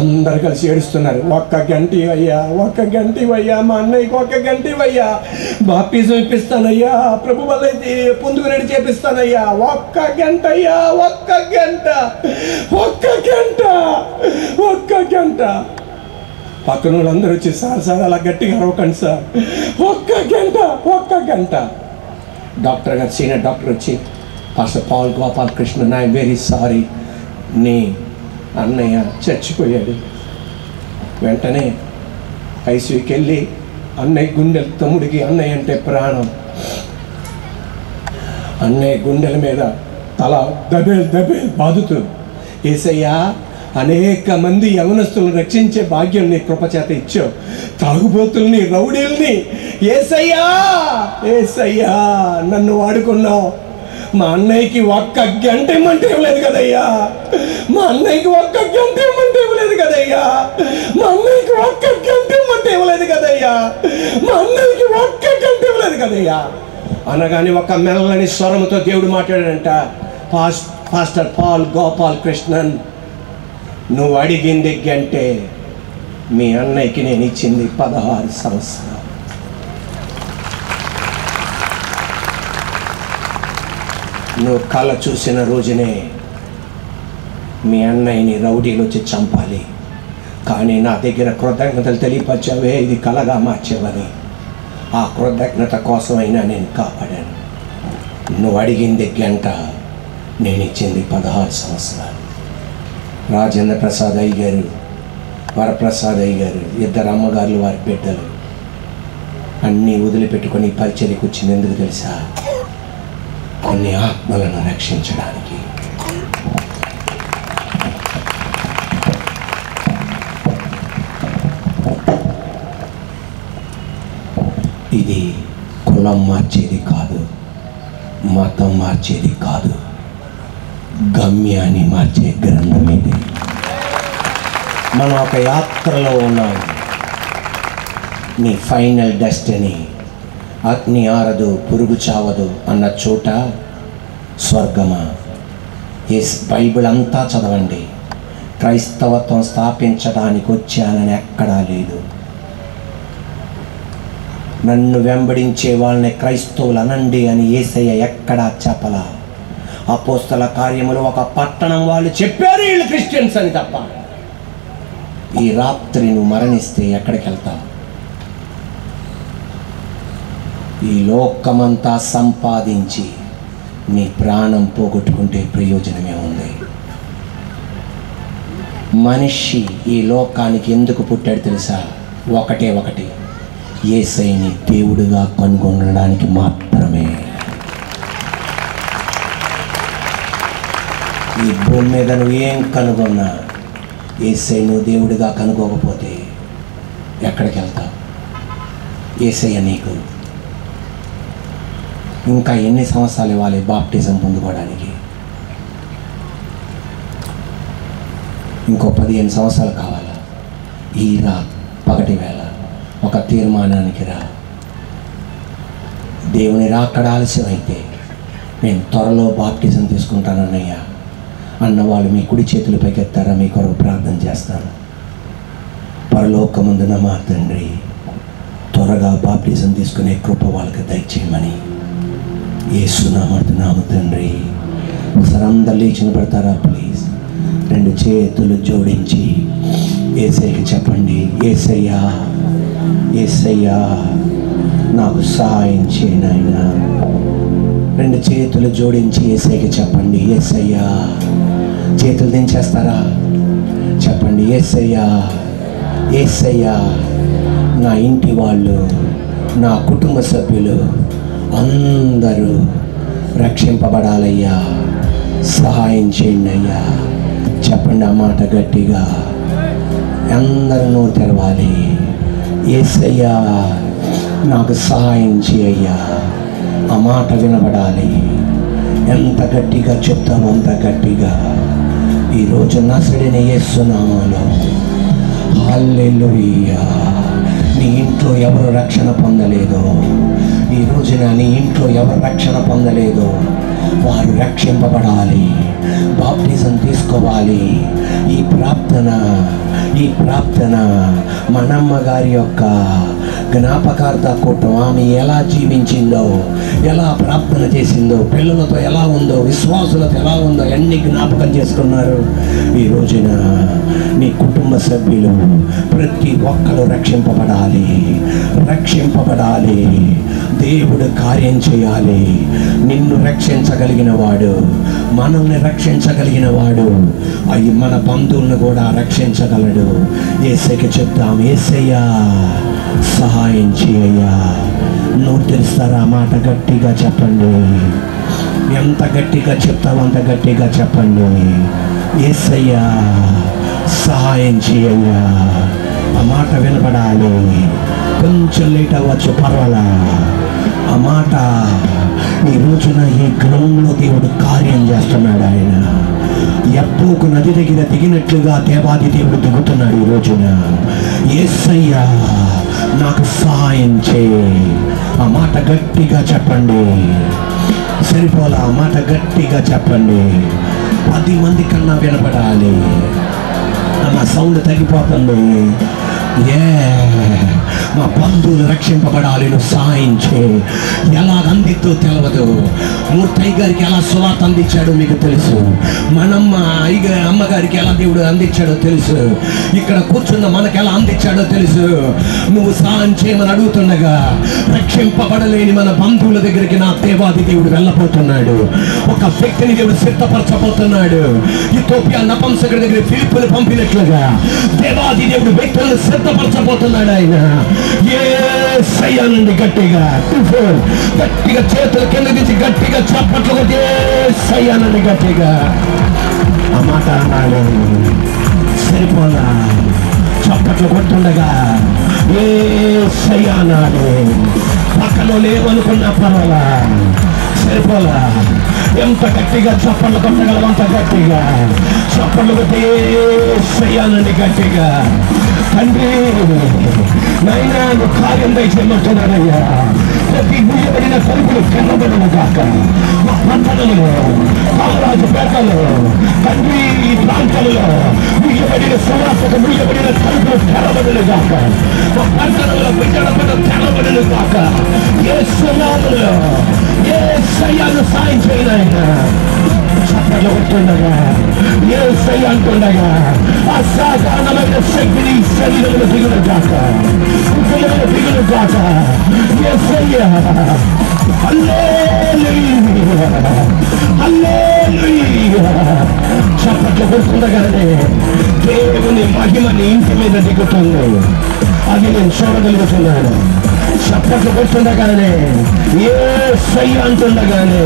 అందరు కలిసి ఏడుస్తున్నారు. 1 గంట అయ్యా, 1 గంట అయ్యా, మా అన్నయ్యకి 1 గంట అయ్యా, బాప్టిజం ఇప్పిస్తానయ్యా, ప్రభు వల్ల పొందుకునేది చేపిస్తానయ్యా, 1 గంట అయ్యా, 1 గంట, 1 గంట, 1 గంట. పక్కన వాళ్ళందరూ వచ్చి, సార్ అలా గట్టిగా అరవకండి సార్, 1 గంట, 1 గంట. డాక్టర్ గారు, సీనియర్ డాక్టర్ వచ్చి, pastor Paul Gopal Krishnan, I'm very sorry, నీ అన్నయ్య చచ్చిపోయాడు. వెంటనే ఐసీయూకి వెళ్ళి అన్నయ్య గుండెల, తమ్ముడికి అన్నయ్య అంటే ప్రాణం, అన్నయ్య గుండెల మీద తల దబేల్ దబేల్ బాదుతూ, ఏసయ్యా అనేక మంది యవనస్తులను రక్షించే భాగ్యం నీ కృపచేత ఇచ్చావు. తాగుబోతుల్ని, రౌడీల్ని యేసయ్యా యేసయ్యా నన్ను వాడుకున్నావు. మా అన్నయ్యకి ఒక్క గంట ఇమ్మంటే ఇవ్వలేదు కదయ్యా. మా అన్నయ్యకి ఒక్క గంట ఇమ్మంటే ఇవ్వలేదు కదయ్యా. మా అన్నయ్యకి ఒక్క గంట ఇమ్మంటే ఇవ్వలేదు కదయ్యా. మా అన్నయ్యకి ఒక్క గంట ఇవ్వలేదు కదయ్యా అనగానే ఒక మెల్లని స్వరముతో దేవుడు మాట్లాడాడంట. పాస్టర్ పాల్ గోపాల్ కృష్ణన్, నువ్వు అడిగింది గంటే, మీ అన్నయ్యకి నేను ఇచ్చింది 16 సంవత్సరాలు. నువ్వు కళ చూసిన రోజునే మీ అన్నయ్యని రౌడీలు వచ్చి చంపాలి, కానీ నా దగ్గర కృతజ్ఞతలు తెలియపరిచావే, ఇది కళగా మార్చేవని. ఆ కృతజ్ఞత కోసమైనా నేను కాపాడాను. నువ్వు అడిగింది గంట, నేను ఇచ్చింది 16 సంవత్సరాలు. రాజేంద్ర ప్రసాద్ అయ్య గారు, వరప్రసాద్ అయ్య గారు, ఇద్దరు అమ్మగారులు, వారి బిడ్డలు అన్నీ వదిలిపెట్టుకొని పరిచర్యకు వచ్చింది. ఎందుకు తెలుసా? కొన్ని ఆత్మలను రక్షించడానికి. ఇది కులం మార్చేది కాదు, మతం మార్చేది కాదు, గమ్యాన్ని మార్చే గ్రంథం ఇది. మనం ఒక యాత్రలో ఉన్నాం. నీ ఫైనల్ డెస్టినీ అగ్ని ఆరదు, పురుగు చావదు అన్న చోట స్వర్గమా? బైబిల్ అంతా చదవండి. క్రైస్తవత్వం స్థాపించడానికి వచ్చానని ఎక్కడా లేదు. నన్ను వెంబడించే వాళ్ళని క్రైస్తవులు అనండి అని యేసయ్య ఎక్కడా చెప్పలా. అపోస్తల కార్యములు ఒక పట్టణం వాళ్ళు చెప్పారు వీళ్ళు క్రిస్టియన్స్ అని తప్ప. ఈ రాత్రి నువ్వు మరణిస్తే ఎక్కడికి వెళ్తావు? ఈ లోకమంతా సంపాదించి నీ ప్రాణం పోగొట్టుకుంటే ప్రయోజనమే ఉంది. మనిషి ఈ లోకానికి ఎందుకు పుట్టాడు తెలుసా? ఒకటే ఒకటి, యేసయ్యని దేవుడిగా కనుగొనడానికి మాత్రమే. ఈ భూమి మీద నువ్వు ఏం కనుగొన్నా యేసయ్య నువ్వు దేవుడిగా కనుగోకపోతే ఎక్కడికి వెళ్తావు? యేసయ్య నీకు ఇంకా ఎన్ని సంవత్సరాలు ఇవ్వాలి బాప్టిజం పొందుకోవడానికి? ఇంకో 15 సంవత్సరాలు కావాలా? ఈ రా పగటి వేళ ఒక తీర్మానానికి రా. దేవుని రాకడ ఆలస్యమైతే నేను త్వరలో బాప్టిజం తీసుకుంటానన్నయ్యా అన్నవాళ్ళు మీ కుడి చేతులు పైకెత్తారా? మీ కొరకు ప్రార్థన చేస్తాను. పరలోకమందున మా తండ్రి, త్వరగా బాప్టిజం తీసుకునే కృప వాళ్ళకి దయచేయమని యేసునామమున తండ్రి. ఒకసారి అందరు లేచిన పడతారా ప్లీజ్? 2 చేతులు జోడించి యేసయ్యకి చెప్పండి, యేసయ్యా యేసయ్యా నాకు సహాయం చేయి నాయనా. 2 చేతులు జోడించి యేసయ్యకి చెప్పండి, యేసయ్యా. చేతులు దించేస్తారా? చెప్పండి, యేసయ్యా యేసయ్యా నా ఇంటి వాళ్ళు, నా కుటుంబ సభ్యులు అందరూ రక్షింపబడాలయ్యా, సహాయం చేయండి అయ్యా. చెప్పండి ఆ మాట గట్టిగా, అందరూ నోరు తెరవాలి. యేసయ్యా నాకు సహాయం చేయయ్యా. ఆ మాట వినబడాలి. ఎంత గట్టిగా చెప్తామో అంత గట్టిగా. ఈరోజు నసడిన యేసు నామములో హల్లెలూయా. నీ ఇంట్లో ఎవరు రక్షణ పొందలేదో, ఈ రోజున నీ ఇంట్లో ఎవరు రక్షణ పొందలేదో వారు రక్షింపబడాలి, బాప్టిజం తీసుకోవాలి. ఈ ప్రార్థన మనమ్మ గారి యొక్క జ్ఞాపకార్థ కూటం. ఆమె ఎలా జీవించిందో, ఎలా ప్రార్థన చేసిందో, పిల్లలతో ఎలా ఉందో, విశ్వాసులతో ఎలా ఉందో అన్ని జ్ఞాపకం చేసుకున్నారు. ఈ రోజున నీ కుటుంబ సభ్యులు ప్రతి ఒక్కరు రక్షింపబడాలి. దేవుడు కార్యం చేయాలి. నిన్ను రక్షించగలిగిన వాడు, మనల్ని రక్షించగలిగిన వాడు అవి మన బంధువులను కూడా రక్షించగలడు. యేసయ్యకి చెప్తాం, యేసయ్యా సహాయం చేయయ్యా. నువ్వు తెలుస్తారా? మాట గట్టిగా చెప్పండి. ఎంత గట్టిగా చెప్తావు అంత గట్టిగా చెప్పండి. యేసయ్యా సహాయం చేయయ్యా. ఆ మాట వినపడాలి. కొంచెం లేట్ అవ్వచ్చు, పర్వాలా. ఆ మాట ఈ రోజున ఈ గ్రౌండ్లో దేవుడు కార్యం చేస్తున్నాడు. ఆయన ఎప్పుకు నది దగ్గర దిగినట్లుగా దేవాది దేవుడు దిగుతున్నాడు ఈ రోజున. యేసయ్యా నాకు సహాయం చేయి. ఆ మాట గట్టిగా చెప్పండి. సరిపోలా, ఆ మాట గట్టిగా చెప్పండి. 10 మంది కన్నా వినపడాలి. నా సౌండ్ తగ్గిపోతుంది. మా బంధువులు రక్షింపబడాలి. నువ్వు సహాయం చేయి. ఎలా అందిద్దో తెలియదు. మూర్తయ్య గారికి ఎలా సువార్త అందించాడో మీకు తెలుసు. మనమ్మ అమ్మగారికి ఎలా దేవుడు అందించాడో తెలుసు. ఇక్కడ కూర్చున్న మనకు ఎలా అందించాడో తెలుసు. నువ్వు సహాయం చేయమని అడుగుతుండగా రక్షింపబడలేని మన బంధువుల దగ్గరికి నా దేవాది దేవుడు వెళ్ళబోతున్నాడు. ఒక వ్యక్తిని దేవుడు సిద్ధపరచబోతున్నాడు. ఇథియోపియా నపుంసకుడి దగ్గర ఫిలిప్పులు పంపినట్లుగా దేవాది దేవుడు వ్యక్తులను సిద్ధపరచబోతున్నాడు. ఆయన యేసయ్యనండి గట్టిగా గట్టిగా చేతులు కింద తీసి గట్టిగా చప్పట్లు కొట్టి యేసయ్యనండి గట్టిగా. ఆ మాట అన్నాడు. సరిపోదా, చప్పట్లు కొట్టుండగా యేసయ్య అన్నాడు. పక్కలో లేవనుకున్నా పర్వాలా, సరిపోలా. ఎంత గట్టిగా చప్పట్లు కొట్టగలం అంత గట్టిగా చప్పట్లు కొట్టి యేసయ్యనండి గట్టిగా. తండ్రి నైనా నువ్వు కార్యం దయచేయమంటున్నాడయ్యా. ప్రతి మూయబడిన తలుపులు తెరవబడును గాక. మా పట్టణంలో, కామరాజుపేటలో, తండ్రి ఈ ప్రాంతంలో మూయబడిన సువాసక మూయబడిన తలుపులు తెరవబడును గాక. మా పట్టణంలో విజయపడ తెరవబడును గాక. యేసు నామములో యేసయ్యను సాయం చేయనాయన. చప్పట్లు కొట్టుండగా యేసయ్య అంటుండగా అసాధారణమైన శక్తిని శరీరంలో దిగులు గాక, కుటుంబంలో దిగులు గాక. యేసయ్య హల్లెలూయా హల్లెలూయా. చప్పట్లు కొడుతుండగానే దేవుని మహిమ నీ ఇంటి మీద దిగుతుంది. అది నేను చూడగలుగుతున్నాను. చప్పట్లు కొడుతుండగానే యేసయ్య అంటుండగానే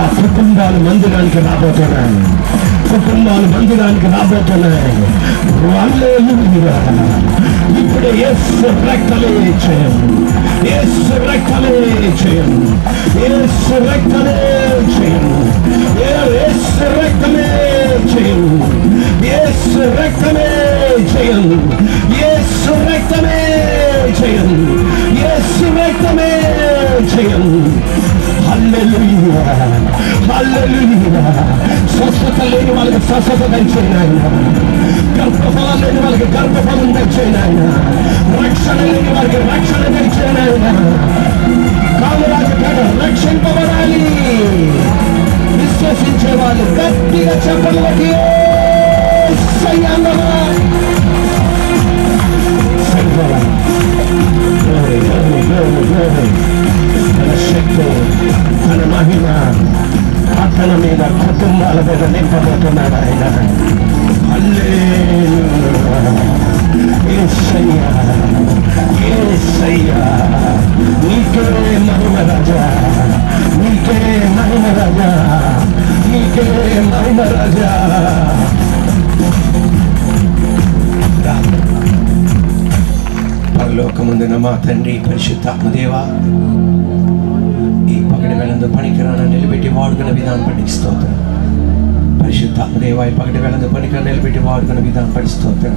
ఆ కుటుంబాలు మందిరానికి రాబోతున్నాయి. కుటుంబాలు మందిరానికి రాబోతున్నాయి. హల్లెలూయా. ఇప్పుడు యేసు రక్తమే చేయండి, యేసు రక్తమే చేయండి, యేసు రక్తమే చేయండి, యేసు రక్తమే చేయండి, యేసు రక్తమే చేయండి, యేసు రక్తమే చేయండి, యేసు రక్తమే చేయండి. హల్లెలూయా హల్లెలూయా. స్వస్థత లేని వాళ్ళకి స్వస్థత దయచేయండి ఆయన. గర్భఫలం లేని వాళ్ళకి గర్భఫలం దయచేయండి ఆయన. రక్షణ లేని వారికి రక్షణ దయచేయండి ఆయన. కామరాజుపేట రక్షింపబడాలి. విశ్వసించే వాళ్ళు గట్టిగా చెప్పలు బట్టి తన శక్తి, తన మహిమ తన మీద కుటుంబాల మీద నింపబోతున్నాడు ఆయన. హల్లెలూయా. యేసయ్యా యేసయ్యా నీకే మహిమ రాజా, నీకే మహిమ రాజా, నీకే మహిమ రాజా. పరలోకమందున మా తండ్రి పరిశుద్ధాత్మదేవా, ఈ పగటి వేళందు పనికిరాన నిలబెట్టి వాడుకున్న విధానం బట్టి స్తోత్రం. పరిశుద్ధాత్మదేవా, ఈ పగటి వేళందు పనికిరాన నిలబెట్టి వాడుకున్న విధానం బట్టి స్తోత్రం.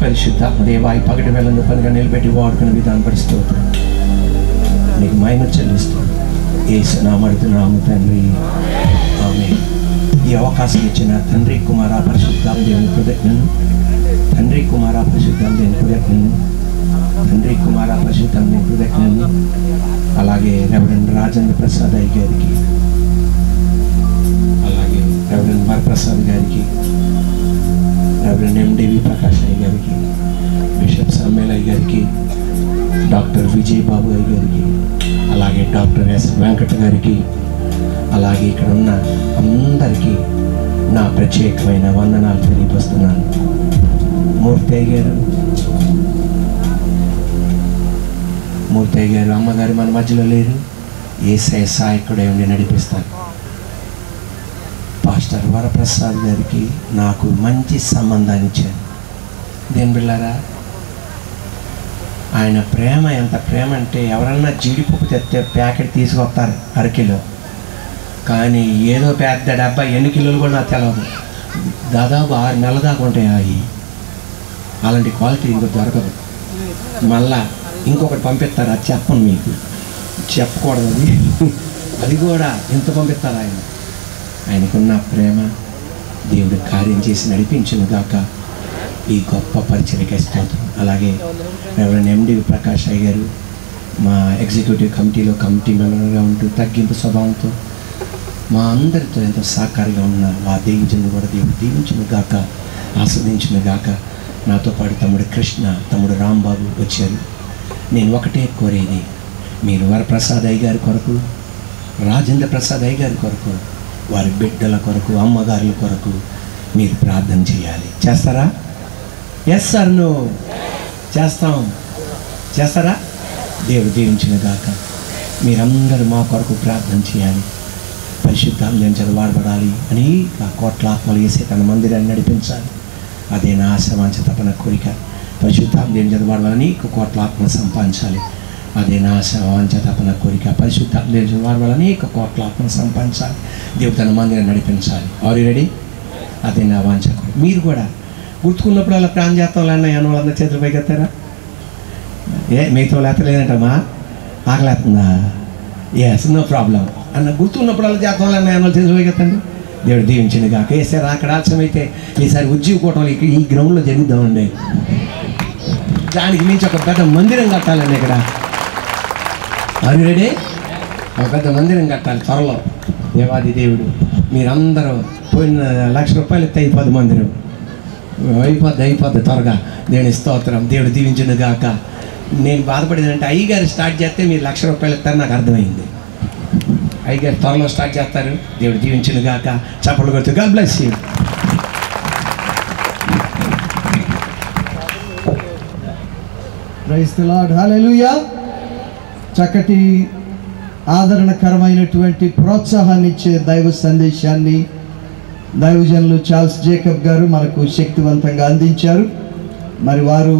పరిశుద్ధాత్మదేవా, ఈ పగటి వేళందు పనికిరాన నిలబెట్టి వాడుకున్న విధానం బట్టి స్తోత్రం. నీకు మహిమ చెల్లిస్తాను. యేసు నామమున తండ్రి, ఆమేన్. ఈ అవకాశం ఇచ్చిన తండ్రి కుమార పరిశుద్ధాత్మ దేవుని కృతజ్ఞతలు. తండ్రి కుమార పరిశుద్ధాత్మ దేవుని కృతజ్ఞతలు. తండ్రి కుమార పరిశుద్ధాత్మ దేవుని కృతజ్ఞతలు. అలాగే రెవరెండ్ రాజేంద్ర ప్రసాద్ అయ్య గారికి, అలాగే రెవరెండ్ వరప్రసాద్ గారికి, రెవరెండ్ ఎండివి ప్రకాష్ అయ్య గారికి, బిషప్ సమ్మేల్ అయ్య గారికి, డాక్టర్ విజయ్ బాబు అయ్య గారికి, అలాగే డాక్టర్ ఎస్ వెంకట గారికి, అలాగే ఇక్కడ ఉన్న అందరికీ నా ప్రత్యేకమైన వందనాలు తెలియపరుస్తున్నాను. మూర్తయ్య గారు అమ్మగారు మన మధ్యలో లేరు. యేసయ్య సహాయకుడై ఉండి నడిపిస్తాను. పాస్టర్ వరప్రసాద్ గారికి నాకు మంచి సంబంధాన్ని ఇచ్చారు. దేని బిళ్ళారా, ఆయన ప్రేమ ఎంత ప్రేమ అంటే ఎవరన్నా జీడిపప్పు తెస్తే ప్యాకెట్ తీసుకొస్తారు అరకిలో, కానీ ఏదో పెద్ద డబ్బా ఎన్ని కిలోలు కూడా నాకు తెలియదు, దాదాపు 6 నెలల దాకా ఉంటాయి అవి. అలాంటి క్వాలిటీ ఇంకో దొరకదు. మళ్ళా ఇంకొకటి పంపిస్తారు, అది చెప్పను మీకు, చెప్పకూడదు అది. అది కూడా ఎంత పంపిస్తారు ఆయన. ఆయనకున్న ప్రేమ దేవుడు కార్యం చేసి నడిపించును గాక. ఈ గొప్ప పరిచర్యకి స్తోత్రం. అలాగే రెవరెండ్ ఎండివి ప్రకాష్ అయ్య గారు మా ఎగ్జిక్యూటివ్ కమిటీలో కమిటీ మెంబర్గా ఉంటూ తగ్గింపు స్వభావంతో మా అందరితో ఎంతో సహకారంగా ఉన్నారు. ఆ దీవించును కూడా దేవుడు దీవించును గాక, ఆస్వాదించును గాక. నాతో పాటు తమ్ముడు కృష్ణ, తమ్ముడు రాంబాబు వచ్చారు. నేను ఒకటే కోరేది, మీరు వరప్రసాద్ అయ్య గారి కొరకు, రాజేంద్ర ప్రసాద్ అయ్య గారి కొరకు, వారి బిడ్డల కొరకు, అమ్మగారుల కొరకు మీరు ప్రార్థన చేయాలి. చేస్తారా? ఎస్ సార్, నో చేస్తారా? దేవుడు దీవించిన గాక. మీరందరూ మా కొరకు ప్రార్థన చేయాలి. పరిశుద్ధాత్మ చేత వాడబడాలి అని ఆ కోట్ల ఆత్మలు వేసే తన మందిరాన్ని నడిపించాలి. అదే నా ఆశ, వాంఛ, తపన, కోరిక. పరిశుద్ధాత్మ చేత వాడవాలని కోట్ల ఆత్మలు సంపాదించాలి. అదే నా ఆశ, వాంఛ, తపన, కోరిక. పరిశుద్ధాత్మ చేత వాడవాలని కోట్ల ఆత్మలు సంపాదించాలి. దేవుడు తన మందిరాన్ని నడిపించాలి. Are you ready? అదే నా వాంఛ. మీరు కూడా గుర్తుకున్నప్పుడు అలా ప్రాణం చేస్తాం అన్న వాళ్ళందరూ చేతులు పైకి ఎత్తారా? మిగతా వాళ్ళు ఎత్తలేదంటమ్మా, ఆకలేస్తుందా? ఎస్, నో ప్రాబ్లం అన్న. గుర్తున్నప్పుడు అలా చేస్తాం అన్న వాళ్ళు చేతులు పైకి ఎత్తండి. దేవుడు దీవించింది కాక. వేసారు అక్కడ ఆలస్యమైతే ఈసారి ఉద్యోగ కూటమి ఈ గ్రౌండ్లో జరుగుద్దామండి. దానికి మించి ఒక పెద్ద మందిరం కట్టాలండి ఇక్కడ. అది రెడీ? ఒక పెద్ద మందిరం కట్టాలి త్వరలో. దేవాది దేవుడు మీరందరూ పోయిన ₹1,00,000 ఎత్తే అయిపోద్ది మందిరం. అయిపోద్ది త్వరగా. దేవుని స్తోత్రం. దేవుడు దీవించును గాక. నేను బాధపడేదంటే అయ్యగారు స్టార్ట్ చేస్తే మీరు ₹1,00,000 ఎత్తారు, నాకు అర్థమైంది. అయ్యగారు త్వరలో స్టార్ట్ చేస్తారు. దేవుడు దీవించును గాక. చప్పట్లు కొడుతూ God bless you. Praise the Lord. Hallelujah. చక్కటి ఆదరణకరమైనటువంటి ప్రోత్సాహాన్ని ఇచ్చే దైవ సందేశాన్ని దైవజనులు చార్ల్స్ జేకబ్ గారు మనకు శక్తివంతంగా అందించారు. మరి వారు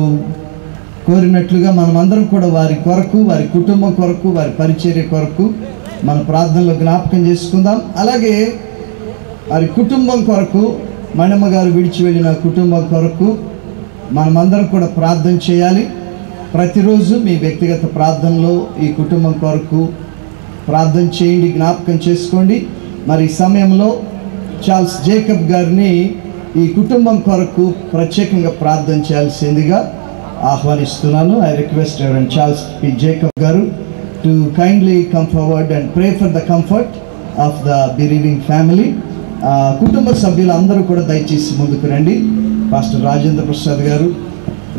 కోరినట్లుగా మనమందరం కూడా వారి కొరకు, వారి కుటుంబం కొరకు, వారి పరిచర్య కొరకు మన ప్రార్థనలో జ్ఞాపకం చేసుకుందాం. అలాగే వారి కుటుంబం కొరకు, మణమ్మ గారు విడిచి వెళ్ళిన కుటుంబం కొరకు మనమందరం కూడా ప్రార్థన చేయాలి. ప్రతిరోజు మీ వ్యక్తిగత ప్రార్థనలో ఈ కుటుంబం కొరకు ప్రార్థన చేయండి, జ్ఞాపకం చేసుకోండి. మరి ఈ సమయంలో చార్ల్స్ జేకబ్ గారిని ఈ కుటుంబం కొరకు ప్రత్యేకంగా ప్రార్థన చేయాల్సిందిగా ఆహ్వానిస్తున్నాను. I request Reverend Charles P Jacob గారు to kindly come forward and pray for the comfort of the believing family. కుటుంబ సభ్యులు అందరూ కూడా దయచేసి ముందుకు రండి. పాస్టర్ రాజేంద్ర ప్రసాద్ గారు,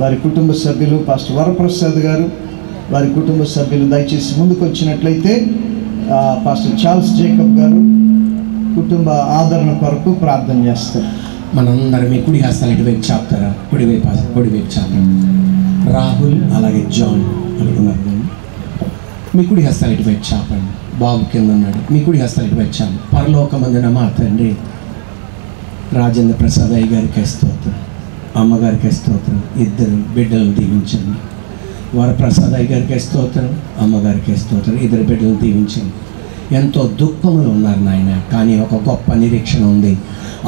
వారి కుటుంబ సభ్యులు, పాస్టర్ వరప్రసాద్ గారు, వారి కుటుంబ సభ్యులు దయచేసి ముందుకు వచ్చినట్లయితే పాస్టర్ చార్ల్స్ జేకబ్ గారు కుటుంబ ఆదరణ కొరకు ప్రార్థన చేస్తారు. మనందరం మీ కుడి హస్తాలు ఇటువైపు చాపుతారా? కుడివైపు చాపండి. రాహుల్ అలాగే జాన్ అనుకున్నారు. మీ కుడి హస్తాలు ఇటువైపు చాపండి. బాబు కింద ఉన్నాడు. మీ కుడి హస్తాలు ఇటువైపు చాపండి. పరలోకమందున మా తండ్రి, రాజేంద్ర ప్రసాద్ అయ్య గారికి స్తోత్రం, అమ్మగారికి స్తోత్రం. ఇద్దరు బిడ్డలను దీవించండి. వరప్రసాద్ అయ్య గారికి స్తోత్రం, అమ్మగారికి స్తోత్రం. ఇద్దరు బిడ్డలను దీవించండి. ఎంతో దుఃఖములు ఉన్నారు నాయన, కానీ ఒక గొప్ప నిరీక్షణ ఉంది.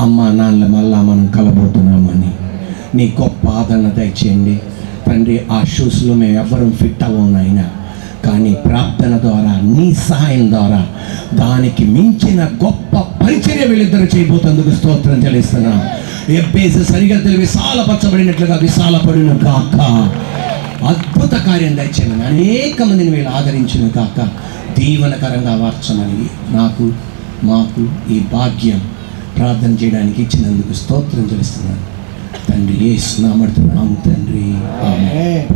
అమ్మ నాన్నల మళ్ళా మనం కలబోతున్నామని నీ గొప్ప ఆదరణ దయచేయండి తండ్రి. ఆ షూస్లో మేము ఎవ్వరూ ఫిట్ అవ్వం నాయన, కానీ ప్రార్థన ద్వారా, నీ సహాయం ద్వారా దానికి మించిన గొప్ప పరిచర్య వీళ్ళిద్దరు చేయబోతందుకు స్తోత్రం చెల్లిస్తున్నాం. ఎబ్బేసి సరిగతులు విశాలపరచబడినట్లుగా విశాలపడిన కాక, అద్భుత కార్యం దయచేయమని, అనేక మందిని వీళ్ళు ఆదరించిన కాక, దీవనకరంగా మార్చమని మాకు ఈ భాగ్యం ప్రార్థన చేయడానికి ఇచ్చినందుకు స్తోత్రం చెల్లిస్తున్నాను తండ్రి. యేసు నామమున తండ్రి, ఆమేన్.